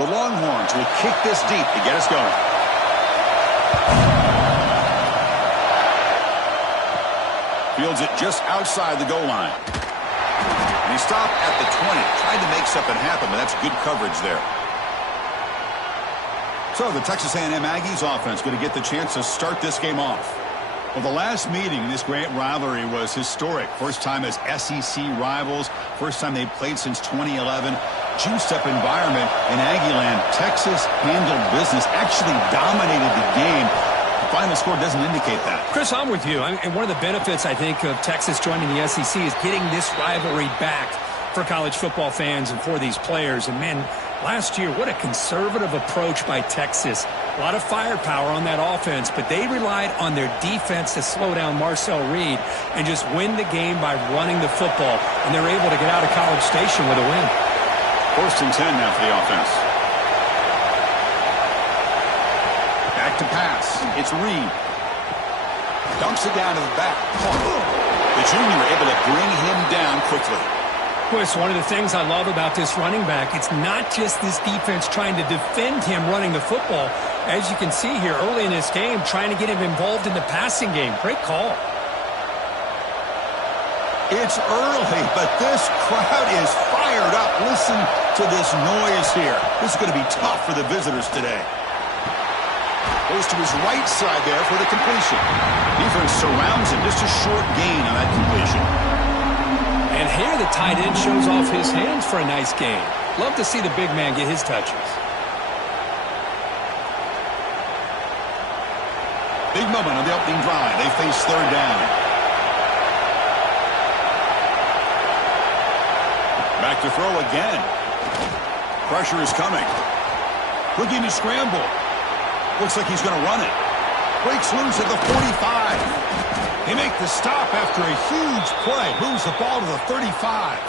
The Longhorns will kick this deep to get us going. Fields it just outside the goal line. And he stopped at the 20. Tried to make something happen, but that's good coverage there. So the Texas A&M Aggies offense going to get the chance to start this game off. Well, the last meeting in this great rivalry was historic. First time as SEC rivals. First time they played since 2011. Juiced-up environment in Aggieland. Texas handled business, actually dominated the game. The final score doesn't indicate that. Chris, I'm with you. And one of the benefits, I think, of Texas joining the SEC is getting this rivalry back for college football fans and for these players. And, man, last year, what a conservative approach by Texas. A lot of firepower on that offense, but they relied on their defense to slow down Marcel Reed and just win the game by running the football. And they're able to get out of College Station with a win. 1st and 10 now for the offense. Back to pass. It's Reed. Dumps it down to the back. The junior able to bring him down quickly. Chris, one of the things I love about this running back, it's not just this defense trying to defend him running the football. As you can see here early in this game, trying to get him involved in the passing game. Great call. It's early, but this crowd is fired up. Listen to this noise here. This is going to be tough for the visitors today. Goes to his right side there for the completion. Defense surrounds him. Just a short gain on that completion. And here the tight end shows off his hands for a nice gain. Love to see the big man get his touches. Big moment on the opening drive. They face 3rd down. Back to throw again. Pressure is coming. Looking to scramble. Looks like he's going to run it. Breaks loose at the 45. They make the stop after a huge play. Moves the ball to the 35.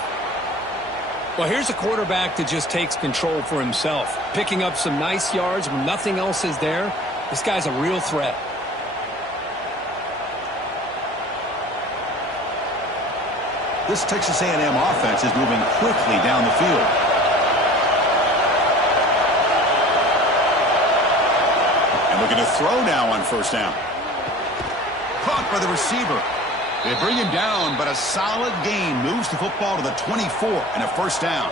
Well, here's a quarterback that just takes control for himself. Picking up some nice yards when nothing else is there. This guy's a real threat. This Texas A&M offense is moving quickly down the field. And looking to throw now on 1st down. Caught by the receiver. They bring him down, but a solid gain moves the football to the 24 and a 1st down.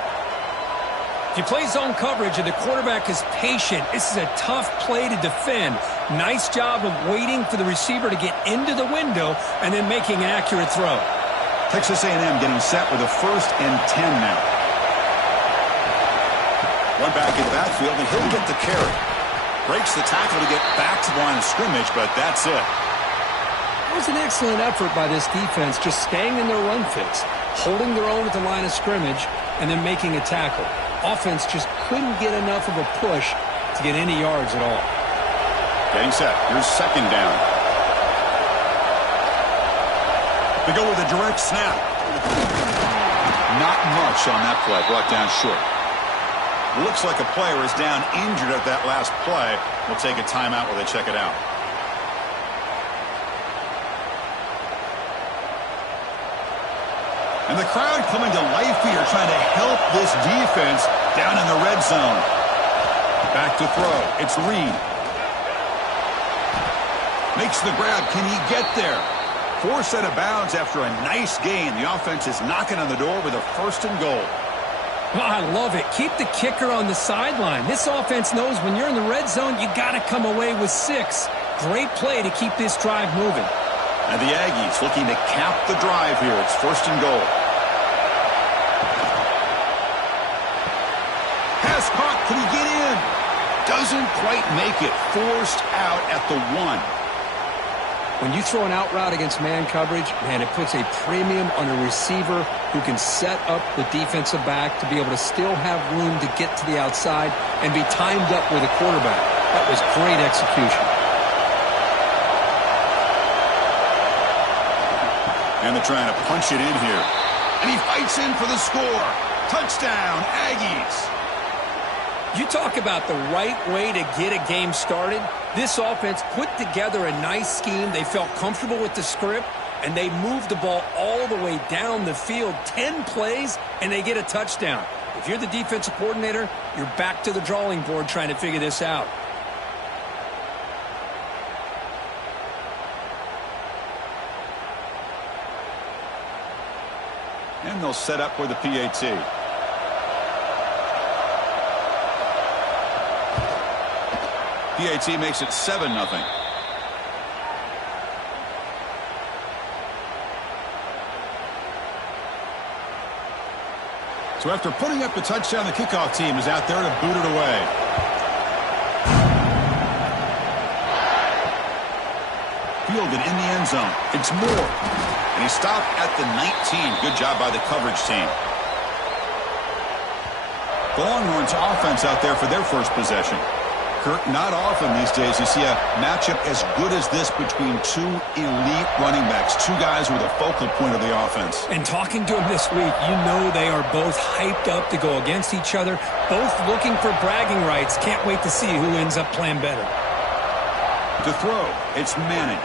If you play zone coverage and the quarterback is patient, this is a tough play to defend. Nice job of waiting for the receiver to get into the window and then making an accurate throw. Texas A&M getting set with a 1st and 10 now. One back in the backfield, and he'll get the carry. Breaks the tackle to get back to the line of scrimmage, but that's it. It was an excellent effort by this defense, just staying in their run fits, holding their own at the line of scrimmage, and then making a tackle. Offense just couldn't get enough of a push to get any yards at all. Getting set. Here's 2nd down. They go with a direct snap. Not much on that play. Brought down short. Looks like a player is down injured at that last play. We'll take a timeout while they check it out. And the crowd coming to life here, trying to help this defense down in the red zone. Back to throw. It's Reed. Makes the grab. Can he get there? Forced out of bounds after a nice gain. The offense is knocking on the door with a 1st and goal. Well, I love it. Keep the kicker on the sideline. This offense knows when you're in the red zone, you got to come away with 6. Great play to keep this drive moving. And the Aggies looking to cap the drive here. It's 1st and goal. Pass caught. Can he get in? Doesn't quite make it. Forced out at the 1. When you throw an out route against man coverage, man, it puts a premium on a receiver who can set up the defensive back to be able to still have room to get to the outside and be timed up with a quarterback. That was great execution. And they're trying to punch it in here. And he fights in for the score. Touchdown, Aggies. You talk about the right way to get a game started. This offense put together a nice scheme. They felt comfortable with the script. and they move the ball all the way down the field, 10 plays, and they get a touchdown. If you're the defensive coordinator, you're back to the drawing board trying to figure this out. And they'll set up for the PAT. PAT makes it 7-0. So after putting up the touchdown, the kickoff team is out there to boot it away. Fielded in the end zone. It's Moore. And he stopped at the 19. Good job by the coverage team. The Longhorns offense out there for their first possession. Kirk, not often these days you see a matchup as good as this between two elite running backs, two guys with a focal point of the offense. And talking to them this week, you know they are both hyped up to go against each other, both looking for bragging rights. Can't wait to see who ends up playing better. To throw, it's Manning.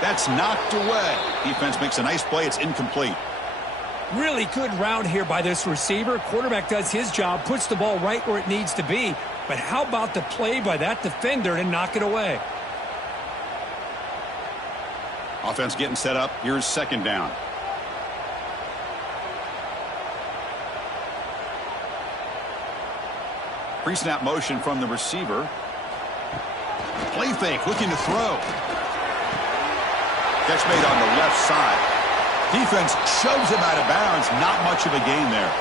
That's knocked away. Defense makes a nice play. It's incomplete. Really good route here by this receiver. Quarterback does his job, puts the ball right where it needs to be. But how about the play by that defender to knock it away? Offense getting set up. Here's second down. Pre-snap motion from the receiver. Play fake, looking to throw. Catch made on the left side. Defense shoves him out of bounds. Not much of a gain there.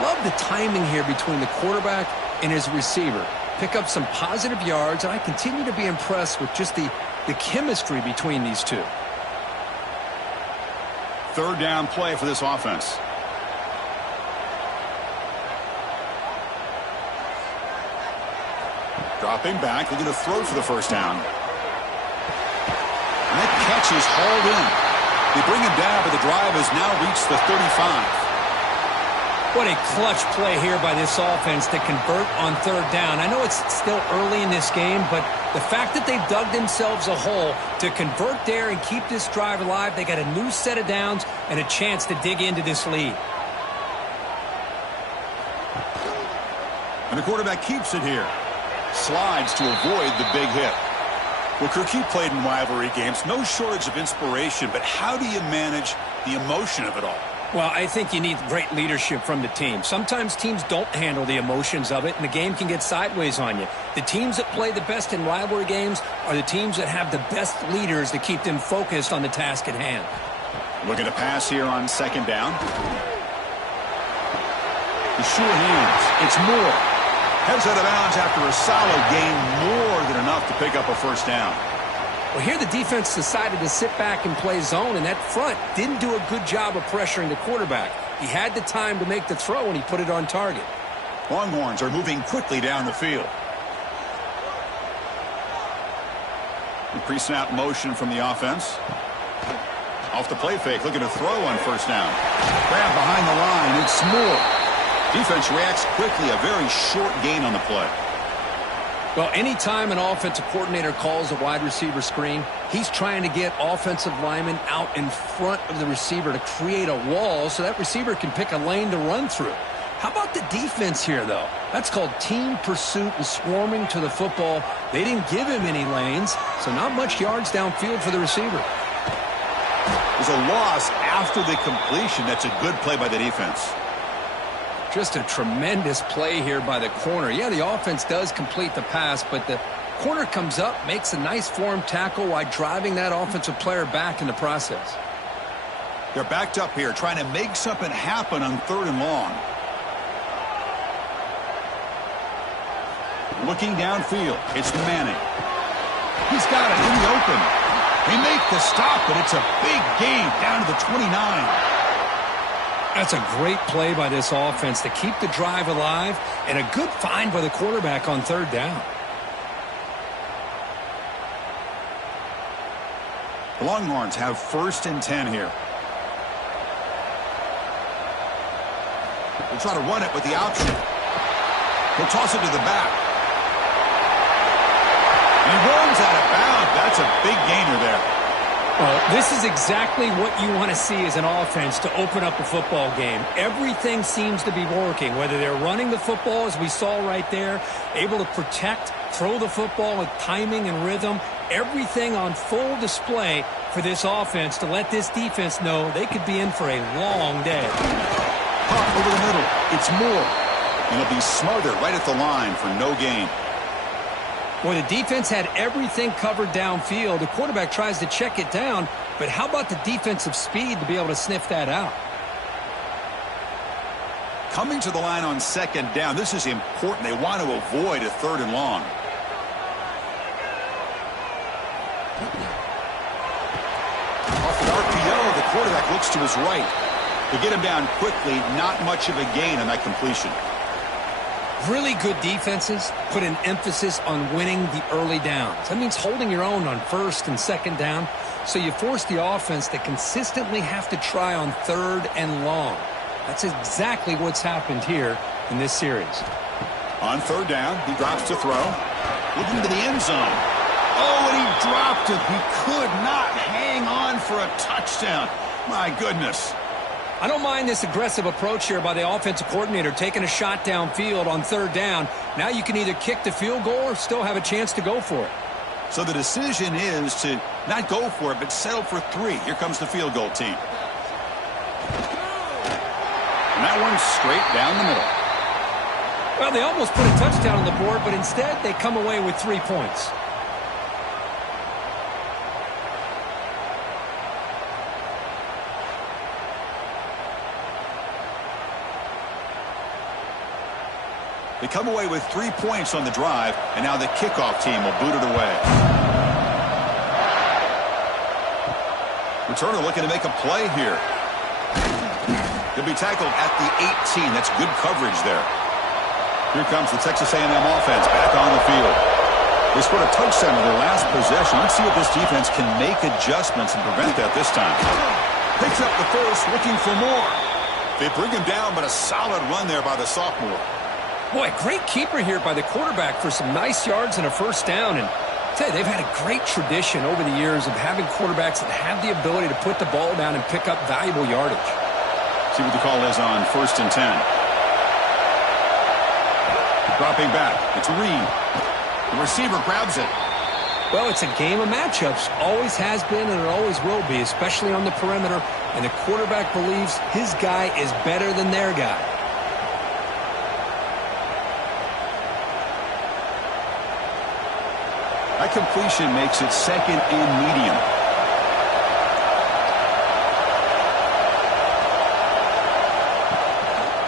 Love the timing here between the quarterback and his receiver. Pick up some positive yards, and I continue to be impressed with just the chemistry between these two. Third down play for this offense. Dropping back, looking to throw for the first down. And that catch is hauled in. They bring him down, but the drive has now reached the 35. What a clutch play here by this offense to convert on third down. I know it's still early in this game, but the fact that they've dug themselves a hole to convert there and keep this drive alive, they got a new set of downs and a chance to dig into this lead. And the quarterback keeps it here. Slides to avoid the big hit. Well, Kirk, you played in rivalry games. No shortage of inspiration, but how do you manage the emotion of it all? Well, I think you need great leadership from the team. Sometimes teams don't handle the emotions of it, and the game can get sideways on you. The teams that play the best in rivalry games are the teams that have the best leaders to keep them focused on the task at hand. Looking to pass here on second down. The sure hands. It's Moore. Heads out of bounds after a solid gain, more than enough to pick up a first down. Well, here the defense decided to sit back and play zone, and that front didn't do a good job of pressuring the quarterback. He had the time to make the throw, and he put it on target. Longhorns are moving quickly down the field. The pre-snap motion from the offense. Off the play fake, looking to throw on first down. Grab behind the line, it's Moore. Defense reacts quickly, a very short gain on the play. Well, anytime an offensive coordinator calls a wide receiver screen, he's trying to get offensive linemen out in front of the receiver to create a wall so that receiver can pick a lane to run through. How about the defense here, though? That's called team pursuit and swarming to the football. They didn't give him any lanes, so not much yards downfield for the receiver. There's a loss after the completion. That's a good play by the defense. Just a tremendous play here by the corner. Yeah, the offense does complete the pass, but the corner comes up, makes a nice form tackle while driving that offensive player back in the process. They're backed up here, trying to make something happen on third and long. Looking downfield, it's Manning. He's got it in the open. They make the stop, but it's a big gain down to the 29. That's a great play by this offense to keep the drive alive, and a good find by the quarterback on third down. The Longhorns have 1st and 10 here. They'll try to run it with the option. He'll toss it to the back. He runs out of bounds. That's a big gainer there. Well, this is exactly what you want to see as an offense to open up a football game. Everything seems to be working, whether they're running the football, as we saw right there, able to protect, throw the football with timing and rhythm, everything on full display for this offense to let this defense know they could be in for a long day. Pop over the middle. It's Moore. And he'll be smarter right at the line for no gain. Well, the defense had everything covered downfield. The quarterback tries to check it down, but how about the defensive speed to be able to sniff that out? Coming to the line on second down, this is important. They want to avoid a 3rd and long. Off the RPO, the quarterback looks to his right. To get him down quickly, not much of a gain on that completion. Really good defenses put an emphasis on winning the early downs. That means holding your own on 1st and 2nd down, so you force the offense to consistently have to try on 3rd and long. That's exactly what's happened here in this series. On 3rd down, he drops to throw. Looking to the end zone. Oh, and he dropped it. He could not hang on for a touchdown. My goodness. I don't mind this aggressive approach here by the offensive coordinator, taking a shot downfield on 3rd down. Now you can either kick the field goal or still have a chance to go for it. So the decision is to not go for it, but settle for 3. Here comes the field goal team. And that one's straight down the middle. Well, they almost put a touchdown on the board, but instead they come away with 3 points. They come away with 3 points on the drive, and now the kickoff team will boot it away. Returner looking to make a play here. He'll be tackled at the 18. That's good coverage there. Here comes the Texas A&M offense back on the field. They scored a touchdown in their last possession. Let's see if this defense can make adjustments and prevent that this time. Picks up the first, looking for more. They bring him down, but a solid run there by the sophomore. Boy, great keeper here by the quarterback for some nice yards and a 1st down. And I tell you, they've had a great tradition over the years of having quarterbacks that have the ability to put the ball down and pick up valuable yardage. See what the call is on 1st and 10. Dropping back. It's Reed. The receiver grabs it. Well, it's a game of matchups. Always has been and it always will be, especially on the perimeter. And the quarterback believes his guy is better than their guy. That completion makes it 2nd and medium.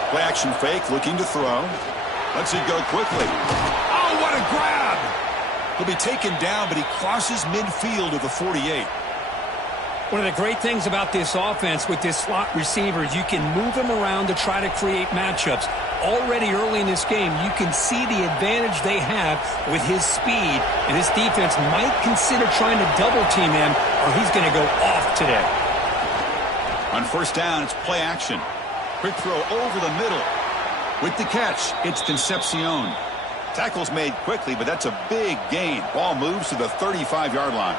Play action fake, looking to throw. Lets it go quickly. Oh, what a grab! He'll be taken down, but he crosses midfield of the 48. One of the great things about this offense with this slot receiver, you can move him around to try to create matchups. Already early in this game, you can see the advantage they have with his speed, and this defense might consider trying to double-team him, or he's going to go off today. On 1st down, it's play action. Quick throw over the middle. With the catch, it's Concepcion. Tackle's made quickly, but that's a big gain. Ball moves to the 35-yard line.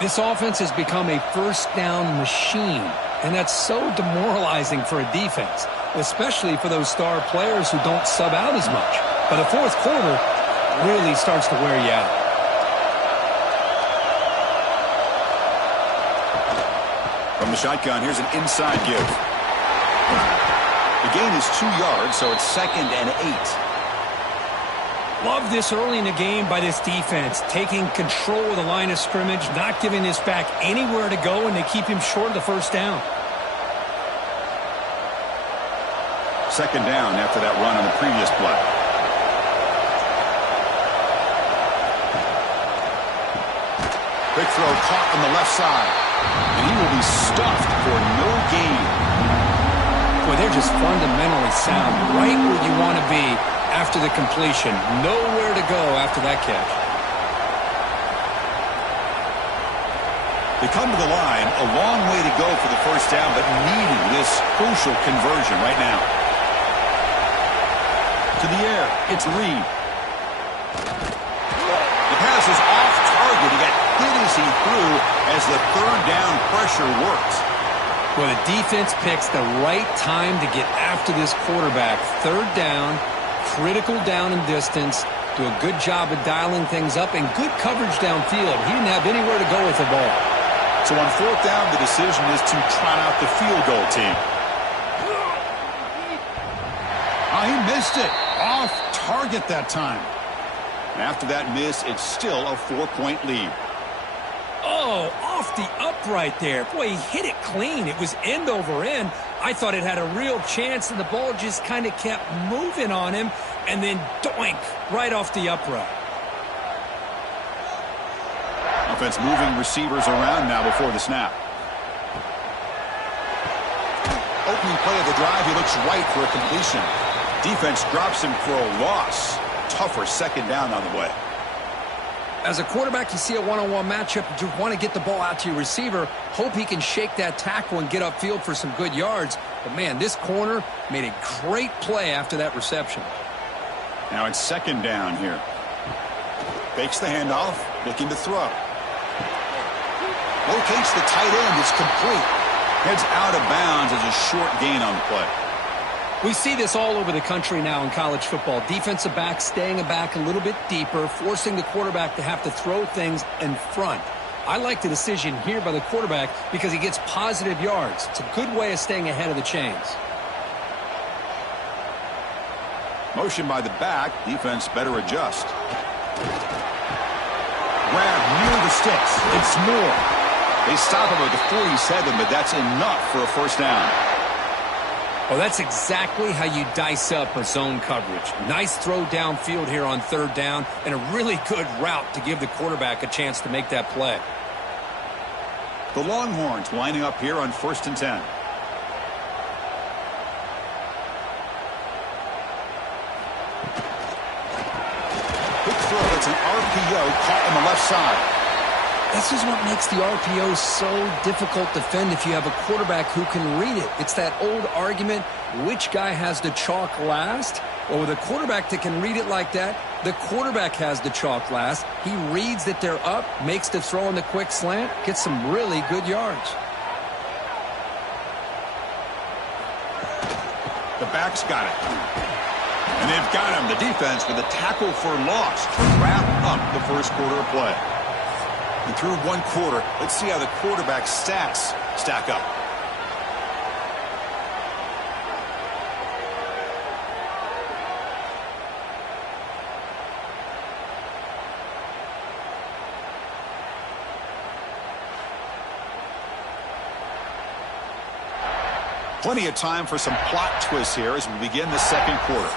This offense has become a 1st down machine, and that's so demoralizing for a defense, especially for those star players who don't sub out as much. But the 4th quarter really starts to wear you out. From the shotgun, here's an inside give. The gain is 2 yards, so it's 2nd and 8. Love this early in the game by this defense, taking control of the line of scrimmage, not giving this back anywhere to go, and they keep him short of the 1st down. 2nd down after that run on the previous play. Quick throw caught on the left side. And he will be stuffed for no gain. Boy, they're just fundamentally sound, right where you want to be after the completion. Nowhere to go after that catch. They come to the line, a long way to go for the 1st down, but needing this crucial conversion right now. To the air, it's Reed. The pass is off target. Did he get hit as he threw as the third down pressure works? Well, the defense picks the right time to get after this quarterback. Third down, critical down and distance. Do a good job of dialing things up and good coverage downfield. He didn't have anywhere to go with the ball. So on fourth down, the decision is to trot out the field goal team. Oh, he missed it. Off target that time. After that miss, it's still a 4-point lead. Oh, off the upright there. Boy, he hit it clean. It was end over end. I thought it had a real chance, and the ball just kind of kept moving on him, and then doink, right off the upright. Offense moving receivers around now before the snap. Opening play of the drive, he looks right for a completion. Defense drops him for a loss. Tougher second down on the way. As a quarterback, you see a one-on-one matchup, you want to get the ball out to your receiver, hope he can shake that tackle and get upfield for some good yards. But, man, this corner made a great play after that reception. Now it's second down here. Fakes the handoff, looking to throw. Locates the tight end, it's complete. Heads out of bounds as a short gain on the play. We see this all over the country now in college football. Defensive backs staying back a little bit deeper, forcing the quarterback to have to throw things in front. I like the decision here by the quarterback because he gets positive yards. It's a good way of staying ahead of the chains. Motion by the back. Defense better adjust. Grab near the sticks. It's more. They stop him at the 47, but that's enough for a first down. Well, that's exactly how you dice up a zone coverage. Nice throw downfield here on third down, and a really good route to give the quarterback a chance to make that play. The Longhorns lining up here on 1st and 10. Quick throw, it's an RPO caught on the left side. This is what makes the RPO so difficult to defend if you have a quarterback who can read it. It's that old argument, which guy has the chalk last? Well, with a quarterback that can read it like that, the quarterback has the chalk last. He reads that they're up, makes the throw in the quick slant, gets some really good yards. The back's got it. And they've got him, the defense, with a tackle for loss to wrap up the first quarter of play. And through one quarter, let's see how the quarterback's stats stack up. Plenty of time for some plot twists here as we begin the second quarter.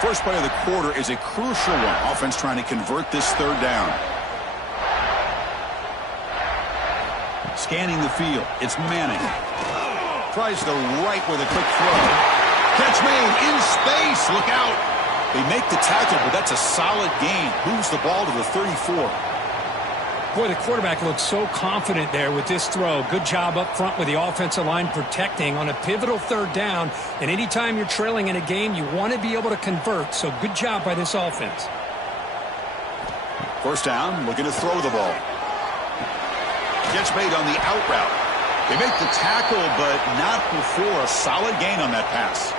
First play of the quarter is a crucial one. Offense trying to convert this third down. Scanning the field, it's Manning. Tries the right with a quick throw. Catch made in space, look out. They make the tackle, but that's a solid gain. Moves the ball to the 34. Boy, the quarterback looks so confident there with this throw. Good job up front with the offensive line protecting on a pivotal third down. And anytime you're trailing in a game, you want to be able to convert. So good job by this offense. First down, looking to throw the ball. Gets made on the out route. They make the tackle, but not before a solid gain on that pass.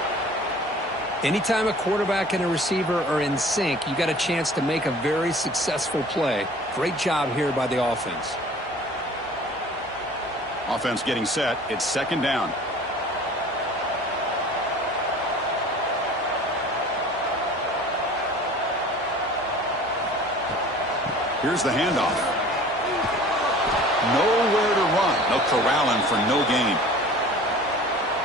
Anytime a quarterback and a receiver are in sync, you got a chance to make a very successful play. Great job here by the offense. Offense getting set. It's second down. Here's the handoff. Nowhere to run. No corralling for no gain.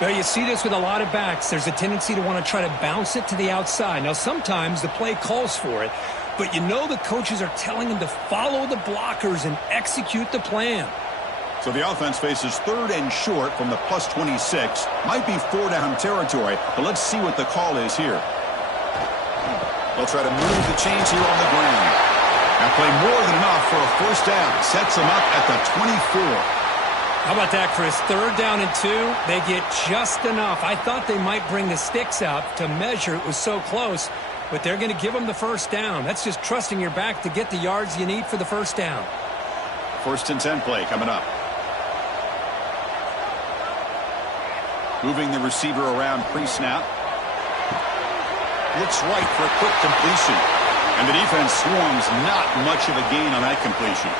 Now, you see this with a lot of backs. There's a tendency to want to try to bounce it to the outside. Now, sometimes the play calls for it, but you know the coaches are telling them to follow the blockers and execute the plan. So the offense faces third and short from the plus 26. Might be four-down territory, but let's see what the call is here. They'll try to move the chains here on the ground. That play more than enough for a first down. Sets them up at the 24. How about that, Chris? Third down and 2. They get just enough. I thought they might bring the sticks out to measure. It was so close. but they're going to give them the first down. That's just trusting your back to get the yards you need for the first down. 1st and 10 play coming up. Moving the receiver around pre-snap. Looks right for a quick completion. And the defense swarms, not much of a gain on that completion.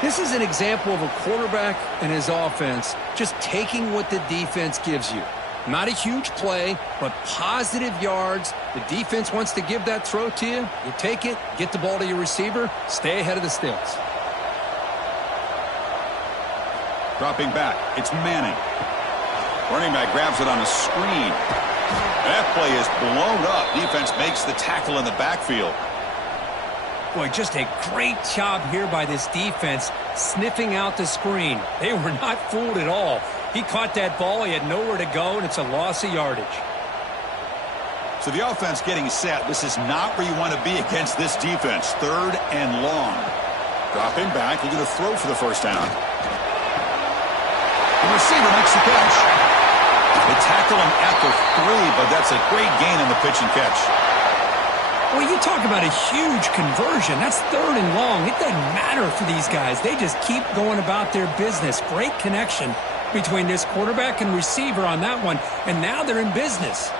This is an example of a quarterback and his offense just taking what the defense gives you. Not a huge play, but positive yards. The defense wants to give that throw to you. You take it, get the ball to your receiver, stay ahead of the sticks. Dropping back, it's Manning. Running back grabs it on a screen. That play is blown up. Defense makes the tackle in the backfield. Boy, just a great job here by this defense, sniffing out the screen. They were not fooled at all. He caught that ball, he had nowhere to go, and it's a loss of yardage. So the offense getting set. This is not where you want to be against this defense. 3rd and long. Dropping back, looking to throw for the first down. The receiver makes the catch. They tackle him at the 3, but that's a great gain on the pitch and catch. Well, you talk about a huge conversion. That's 3rd and long. It doesn't matter for these guys. They just keep going about their business. Great connection between this quarterback and receiver on that one, and now they're in business.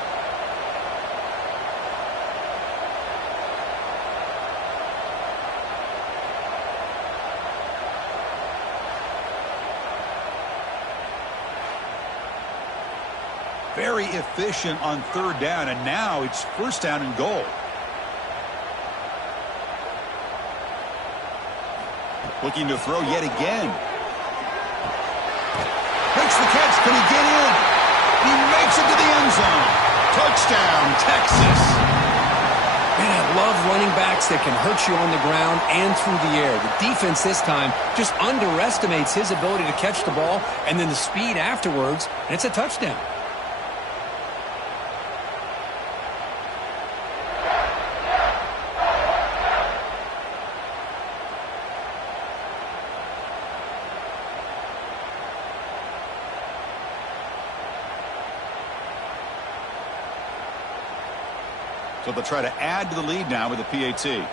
Very efficient on 3rd down, and now it's 1st down and goal. Looking to throw yet again. Makes the catch. Can he get in? He makes it to the end zone. Touchdown, Texas. Man, I love running backs that can hurt you on the ground and through the air. The defense this time just underestimates his ability to catch the ball, and then the speed afterwards, and it's a touchdown. So they'll try to add to the lead now with a PAT. And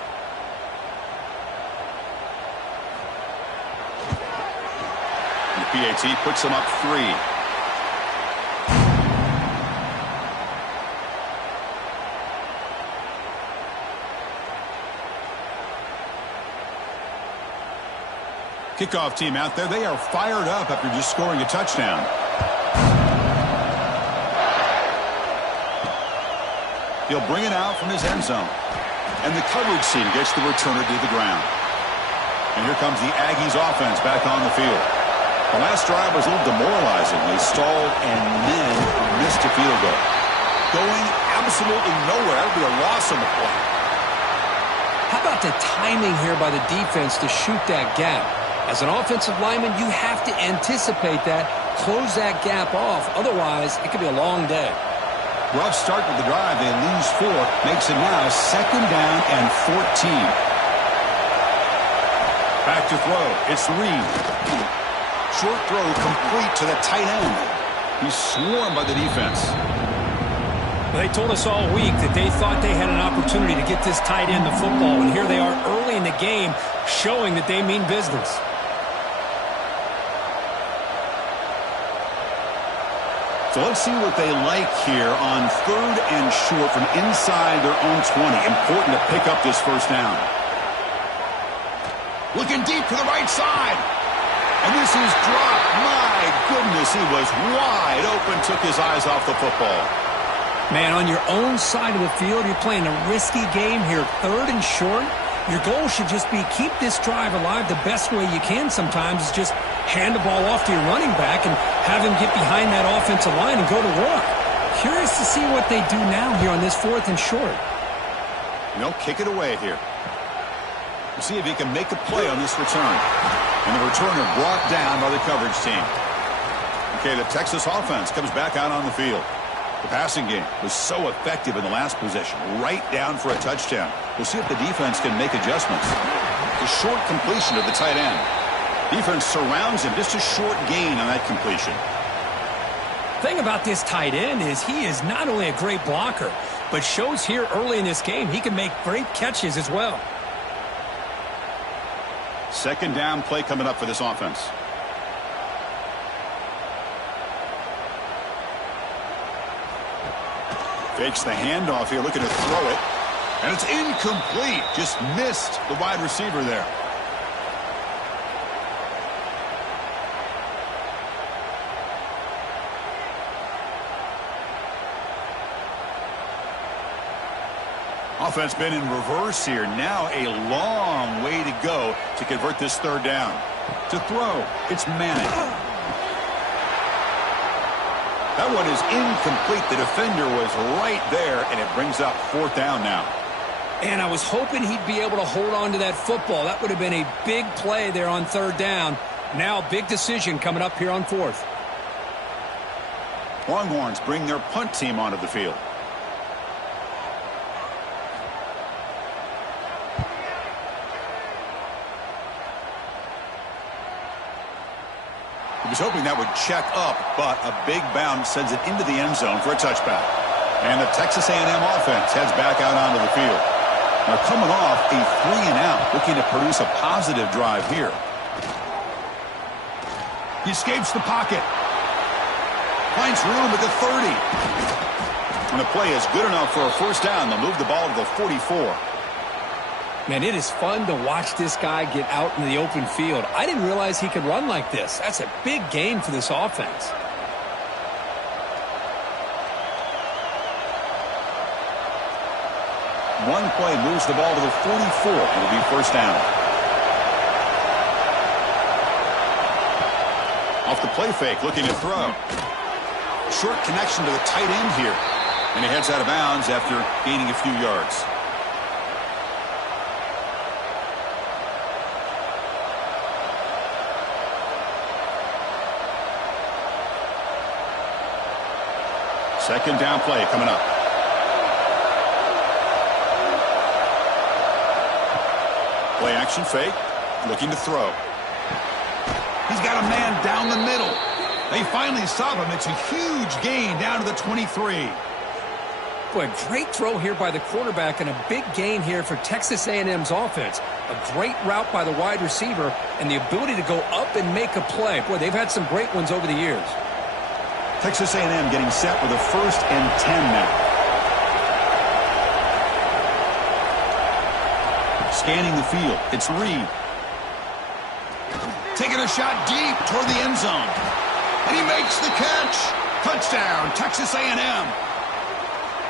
the PAT puts them up 3. Kickoff team out there. They are fired up after just scoring a touchdown. He'll bring it out from his end zone. And the coverage team gets the returner to the ground. And here comes the Aggies offense back on the field. The last drive was a little demoralizing. They stalled and then missed a field goal. Going absolutely nowhere. That would be a loss on the play. How about the timing here by the defense to shoot that gap? As an offensive lineman, you have to anticipate that, close that gap off. Otherwise, it could be a long day. Rough start with the drive. They lose 4. Makes it now 2nd down and 14. Back to throw. It's Reed. Short throw complete to the tight end. He's swarmed by the defense. They told us all week that they thought they had an opportunity to get this tight end the football, and here they are early in the game showing that they mean business. So let's see what they like here on 3rd and short from inside their own 20. Important to pick up this first down. Looking deep to the right side. And this is dropped. My goodness, he was wide open, took his eyes off the football. Man, on your own side of the field, you're playing a risky game here. 3rd and short. Your goal should just be keep this drive alive the best way you can sometimes is just hand the ball off to your running back and have him get behind that offensive line and go to work. Curious to see what they do now here on this 4th and short. Kick it away here. We'll see if he can make a play on this return. And the returner brought down by the coverage team. Okay, the Texas offense comes back out on the field. The passing game was so effective in the last possession, right down for a touchdown. We'll see if the defense can make adjustments. The short completion of the tight end. Defense surrounds him, just a short gain on that completion. Thing about this tight end is he is not only a great blocker, but shows here early in this game he can make great catches as well. Second down play coming up for this offense. Fakes the handoff here, looking to throw it. And it's incomplete. Just missed the wide receiver there. Offense been in reverse here. Now a long way to go to convert this third down. To throw, it's Manning. That one is incomplete. The defender was right there, and it brings up fourth down now. And I was hoping he'd be able to hold on to that football. That would have been a big play there on third down. Now a big decision coming up here on fourth. Longhorns bring their punt team onto the field. He was hoping that would check up, but a big bounce sends it into the end zone for a touchback. And the Texas A&M offense heads back out onto the field. Now coming off a 3-and-out, looking to produce a positive drive here. He escapes the pocket. Finds room at the 30. And the play is good enough for a first down. They'll move the ball to the 44. Man, it is fun to watch this guy get out in the open field. I didn't realize he could run like this. That's a big gain for this offense. One play moves the ball to the 44. It'll be first down. Off the play fake, looking to throw. Short connection to the tight end here. And he heads out of bounds after gaining a few yards. Second down play coming up. Play action fake. Looking to throw. He's got a man down the middle. They finally stop him. It's a huge gain down to the 23. Boy, great throw here by the quarterback and a big gain here for Texas A&M's offense. A great route by the wide receiver and the ability to go up and make a play. Boy, they've had some great ones over the years. Texas A&M getting set with a 1st and 10 now. Scanning the field. It's Reed. Taking a shot deep toward the end zone. And he makes the catch. Touchdown, Texas A&M.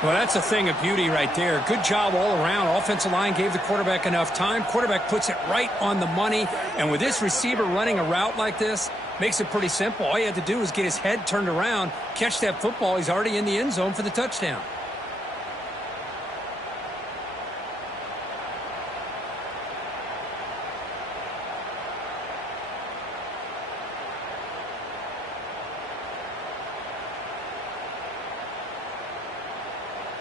Well, that's a thing of beauty right there. Good job all around. Offensive line gave the quarterback enough time. Quarterback puts it right on the money. And with this receiver running a route like this, makes it pretty simple. All you had to do is get his head turned around, catch that football. He's already in the end zone for the touchdown.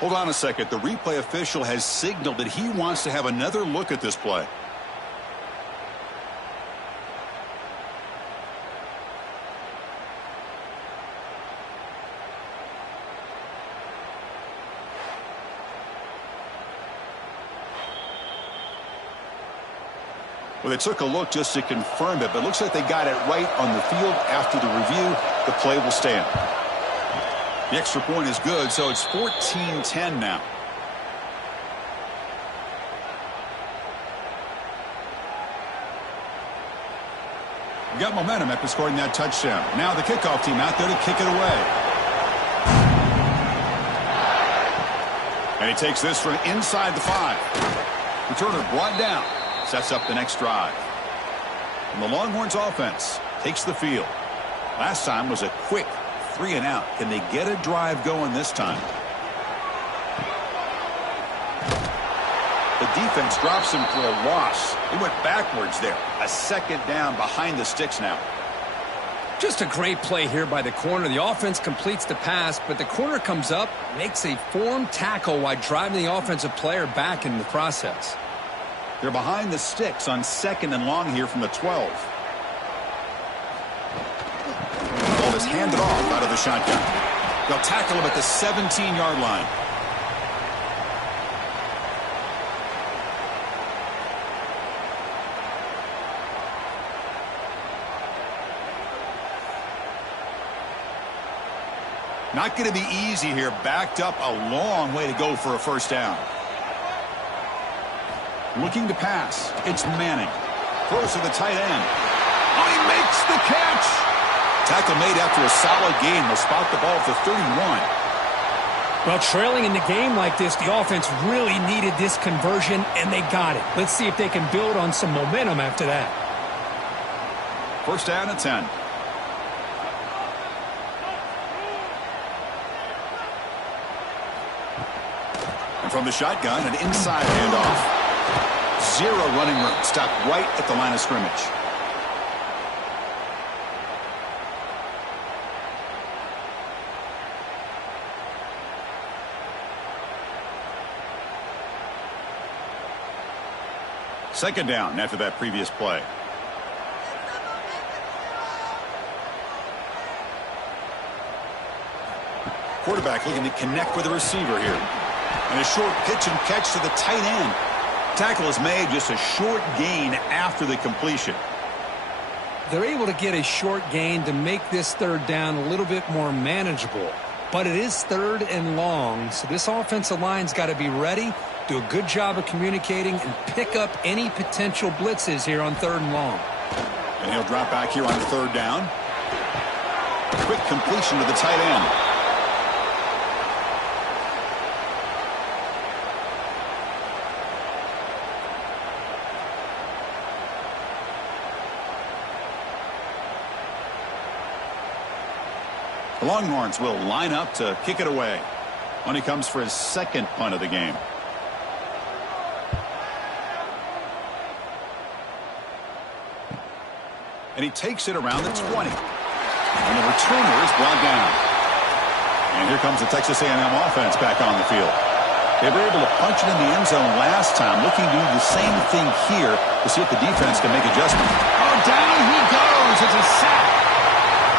Hold on a second. The replay official has signaled that he wants to have another look at this play. Well, they took a look just to confirm it, but it looks like they got it right on the field. After the review, the play will stand. The extra point is good, so it's 14-10 now. We got momentum after scoring that touchdown. Now the kickoff team out there to kick it away. And he takes this from inside the 5. Returner brought down. Sets up the next drive. And the Longhorns offense takes the field. Last time was a quick 3-and-out. Can they get a drive going this time? The defense drops him for a loss. He went backwards there. A second down behind the sticks now. Just a great play here by the corner. The offense completes the pass, but the corner comes up, makes a form tackle while driving the offensive player back in the process. They're behind the sticks on 2nd and long here from the 12. The ball is handed off out of the shotgun. They'll tackle him at the 17-yard line. Not going to be easy here. Backed up a long way to go for a first down. Looking to pass. It's Manning. Throws to the tight end. Oh, he makes the catch. Tackle made after a solid gain. Will spot the ball at the 31. Well, trailing in the game like this, the offense really needed this conversion, and they got it. Let's see if they can build on some momentum after that. First down and 10. And from the shotgun, an inside handoff. Zero running room. Stopped right at the line of scrimmage. Second down after that previous play. Quarterback looking to connect with the receiver here. And a short pitch and catch to the tight end. Tackle is made, just a short gain after the completion. They're able to get a short gain to make this third down a little bit more manageable. But it is third and long, so this offensive line's got to be ready, do a good job of communicating, and pick up any potential blitzes here on third and long. And he'll drop back here on third down. Quick completion to the tight end. The Longhorns will line up to kick it away when he comes for his second punt of the game. And he takes it around the 20. And the returner is brought down. And here comes the Texas A&M offense back on the field. They were able to punch it in the end zone last time, looking to do the same thing here to see if the defense can make adjustments. Oh, down he goes. It's a sack.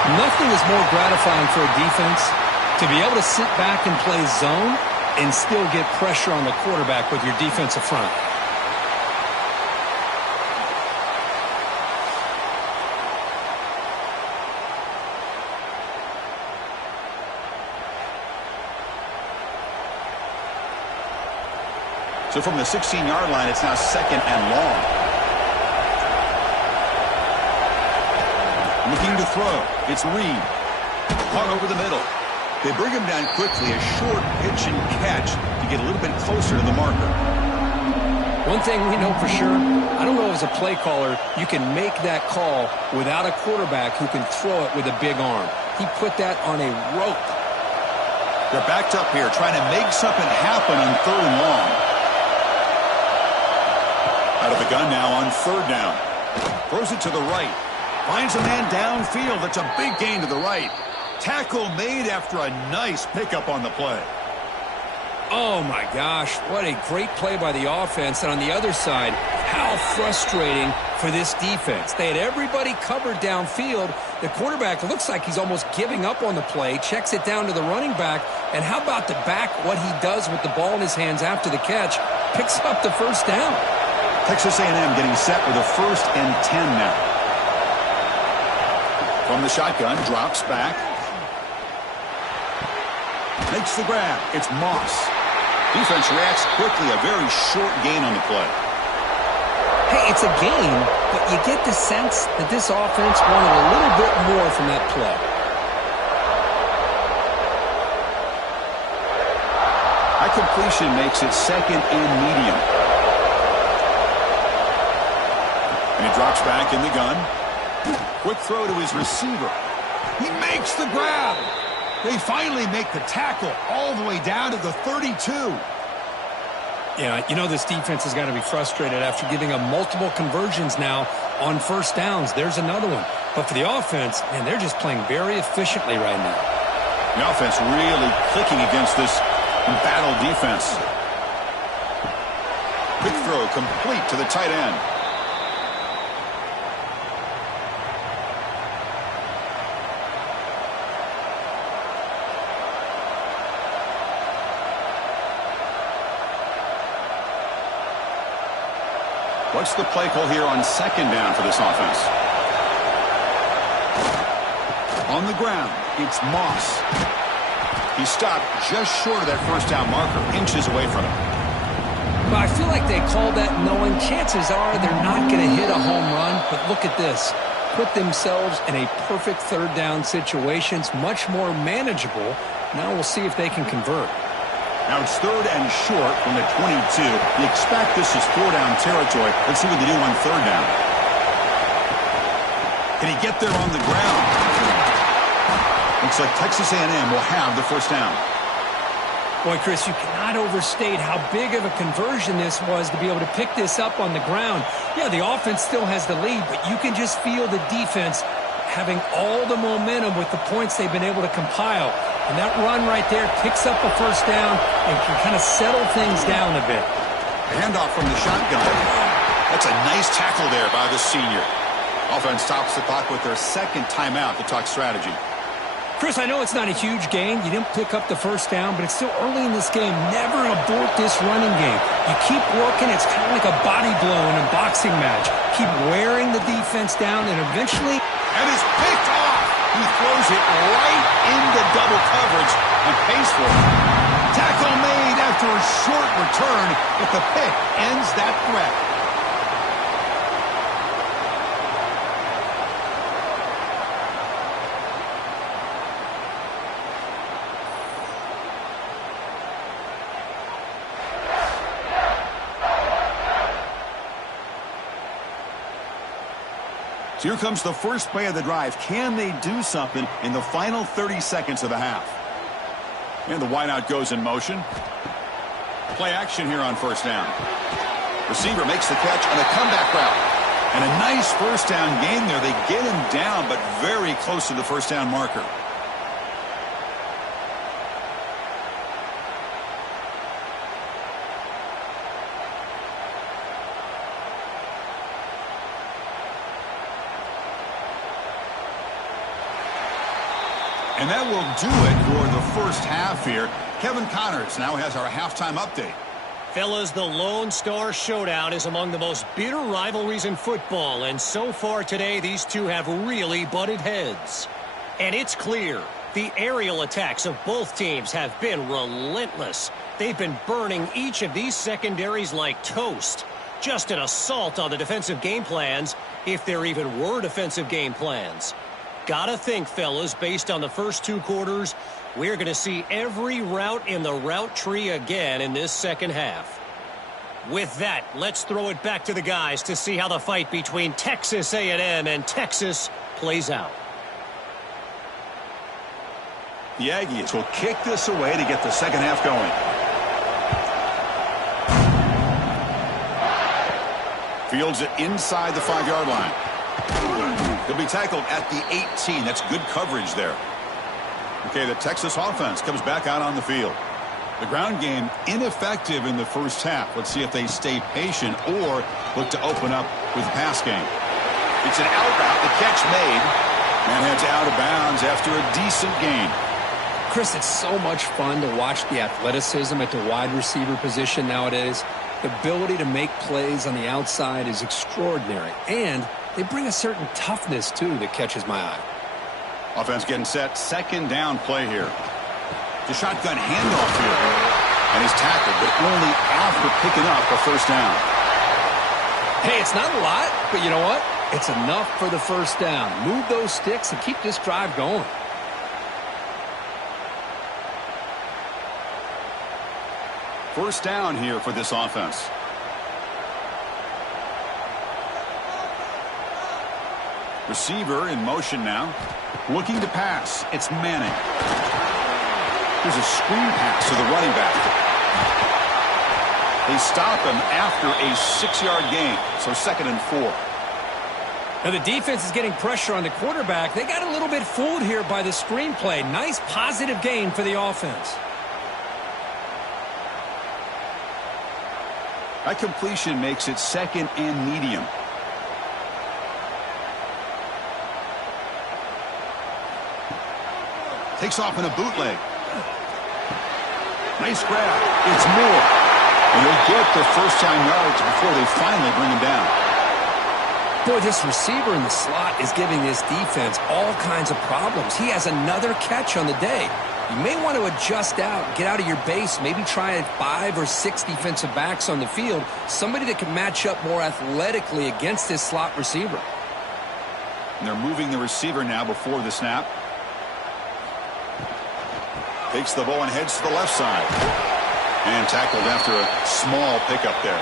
Nothing is more gratifying for a defense to be able to sit back and play zone and still get pressure on the quarterback with your defensive front. So from the 16-yard line, it's now second and long. Looking to throw. It's Reed. Caught over the middle. They bring him down quickly. A short pitch and catch to get a little bit closer to the marker. One thing we know for sure, I don't know as a play caller, you can make that call without a quarterback who can throw it with a big arm. He put that on a rope. They're backed up here trying to make something happen on third and long. Out of the gun now on third down. Throws it to the right. Finds a man downfield. That's a big gain to the right. Tackle made after a nice pickup on the play. Oh, my gosh. What a great play by the offense. And on the other side, how frustrating for this defense. They had everybody covered downfield. The quarterback looks like he's almost giving up on the play. Checks it down to the running back. And how about the back, what he does with the ball in his hands after the catch? Picks up the first down. Texas A&M getting set with a 1st and 10 now. From the shotgun, drops back. Makes the grab. It's Moss. Defense reacts quickly. A very short gain on the play. Hey, it's a gain, but you get the sense that this offense wanted a little bit more from that play. That completion makes it second and medium. And he drops back in the gun. Quick throw to his receiver. He makes the grab. They finally make the tackle all the way down to the 32. Yeah, you know this defense has got to be frustrated after giving up multiple conversions now on first downs. There's another one. But for the offense, man, they're just playing very efficiently right now. The offense really clicking against this embattled defense. Quick throw complete to the tight end. What's the play call here on second down for this offense? On the ground, it's Moss. He stopped just short of that first down marker, inches away from it. Well, I feel like they call that knowing chances are they're not going to hit a home run, but look at this. Put themselves in a perfect third down situation. It's much more manageable. Now we'll see if they can convert. Now it's third and short from the 22. You expect this is four-down territory. Let's see what they do on third down. Can he get there on the ground? Looks like Texas A&M will have the first down. Boy, Chris, you cannot overstate how big of a conversion this was to be able to pick this up on the ground. Yeah, the offense still has the lead, but you can just feel the defense having all the momentum with the points they've been able to compile. And that run right there picks up a first down and can kind of settle things down a bit. Handoff from the shotgun. That's a nice tackle there by the senior. Offense stops the clock with their second timeout to talk strategy. Chris, I know it's not a huge gain. You didn't pick up the first down, but it's still early in this game. Never abort this running game. You keep working. It's kind of like a body blow in a boxing match. Keep wearing the defense down, and eventually... And it's picked off. He throws it right into double coverage and pays for it. Tackle made after a short return, but the pick ends that threat. So here comes the first play of the drive. Can they do something in the final 30 seconds of the half? And the wideout goes in motion. Play action here on first down. Receiver makes the catch on a comeback route. And a nice first down gain there. They get him down, but very close to the first down marker. And that will do it for the first half here. Kevin Connors now has our halftime update. Fellas, the Lone Star Showdown is among the most bitter rivalries in football, and so far today, these two have really butted heads. And it's clear, the aerial attacks of both teams have been relentless. They've been burning each of these secondaries like toast. Just an assault on the defensive game plans, if there even were defensive game plans. Gotta think, fellas, based on the first two quarters, we're going to see every route in the route tree again in this second half. With that, let's throw it back to the guys to see how the fight between Texas A&M and Texas plays out. The Aggies will kick this away to get the second half going. Fields it inside the 5-yard line. He'll be tackled at the 18. That's good coverage there. Okay, the Texas offense comes back out on the field. The ground game ineffective in the first half. Let's see if they stay patient or look to open up with the pass game. It's an out route. The catch made. And heads out of bounds after a decent gain. Chris, it's so much fun to watch the athleticism at the wide receiver position nowadays. The ability to make plays on the outside is extraordinary. And they bring a certain toughness, too, that catches my eye. Offense getting set. Second down play here. The shotgun handoff here. And he's tackled, but only after picking up a first down. Hey, it's not a lot, but you know what? It's enough for the first down. Move those sticks and keep this drive going. First down here for this offense. Receiver in motion now. Looking to pass. It's Manning. There's a screen pass to the running back. They stop him after a 6-yard gain. So 2nd and 4. Now the defense is getting pressure on the quarterback. They got a little bit fooled here by the screenplay. Nice positive gain for the offense. That completion makes it 2nd and medium. Takes off in a bootleg. Nice grab. It's Moore. And he'll get the first-time yards before they finally bring him down. Boy, this receiver in the slot is giving this defense all kinds of problems. He has another catch on the day. You may want to adjust out, get out of your base, maybe try 5 or 6 defensive backs on the field, somebody that can match up more athletically against this slot receiver. And they're moving the receiver now before the snap. Takes the ball and heads to the left side. And tackled after a small pickup there.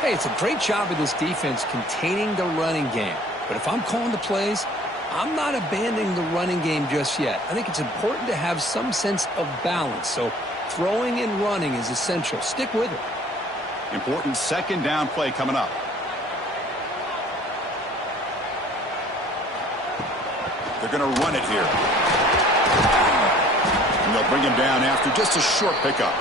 Hey, it's a great job of this defense containing the running game. But if I'm calling the plays, I'm not abandoning the running game just yet. I think it's important to have some sense of balance. So throwing and running is essential. Stick with it. Important second down play coming up. They're going to run it here. And they'll bring him down after just a short pickup.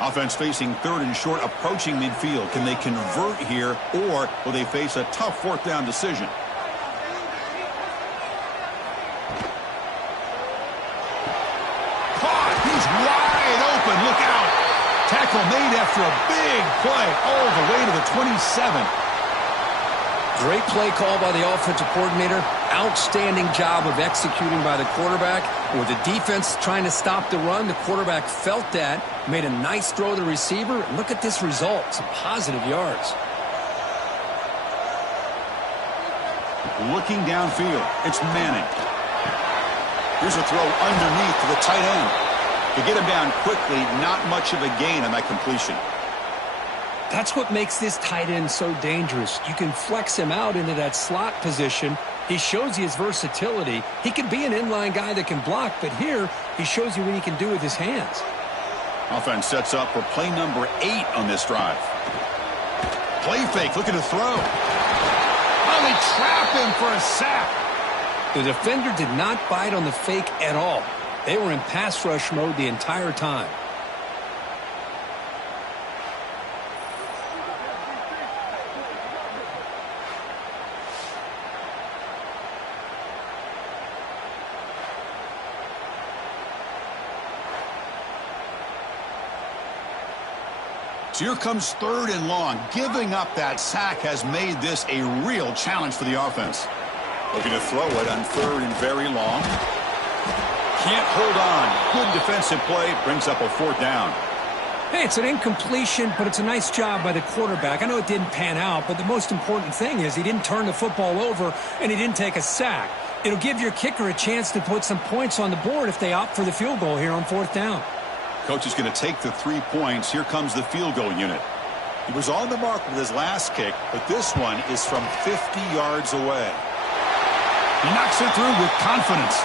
Offense facing 3rd and short, approaching midfield. Can they convert here, or will they face a tough 4th down decision? Caught! He's wide open. Look out! Tackle made after a big play all the way to the 27. Great play call by the offensive coordinator. Outstanding job of executing by the quarterback. With the defense trying to stop the run, the quarterback felt that, made a nice throw to the receiver. And look at this result. Some positive yards. Looking downfield. It's Manning. Here's a throw underneath to the tight end. To get him down quickly, not much of a gain on that completion. That's what makes this tight end so dangerous. You can flex him out into that slot position. He shows you his versatility. He can be an inline guy that can block, but here he shows you what he can do with his hands. Offense sets up for play number 8 on this drive. Play fake, looking to throw. Oh, they trap him for a sack. The defender did not bite on the fake at all. They were in pass rush mode the entire time. So here comes 3rd and long. Giving up that sack has made this a real challenge for the offense. Looking to throw it on 3rd and very long. Can't hold on. Good defensive play. Brings up a 4th down. Hey, it's an incompletion, but it's a nice job by the quarterback. I know it didn't pan out, but the most important thing is he didn't turn the football over and he didn't take a sack. It'll give your kicker a chance to put some points on the board if they opt for the field goal here on 4th down. Coach is going to take the 3 points. Here comes the field goal unit. He was on the mark with his last kick, but this one is from 50 yards away. He knocks it through with confidence.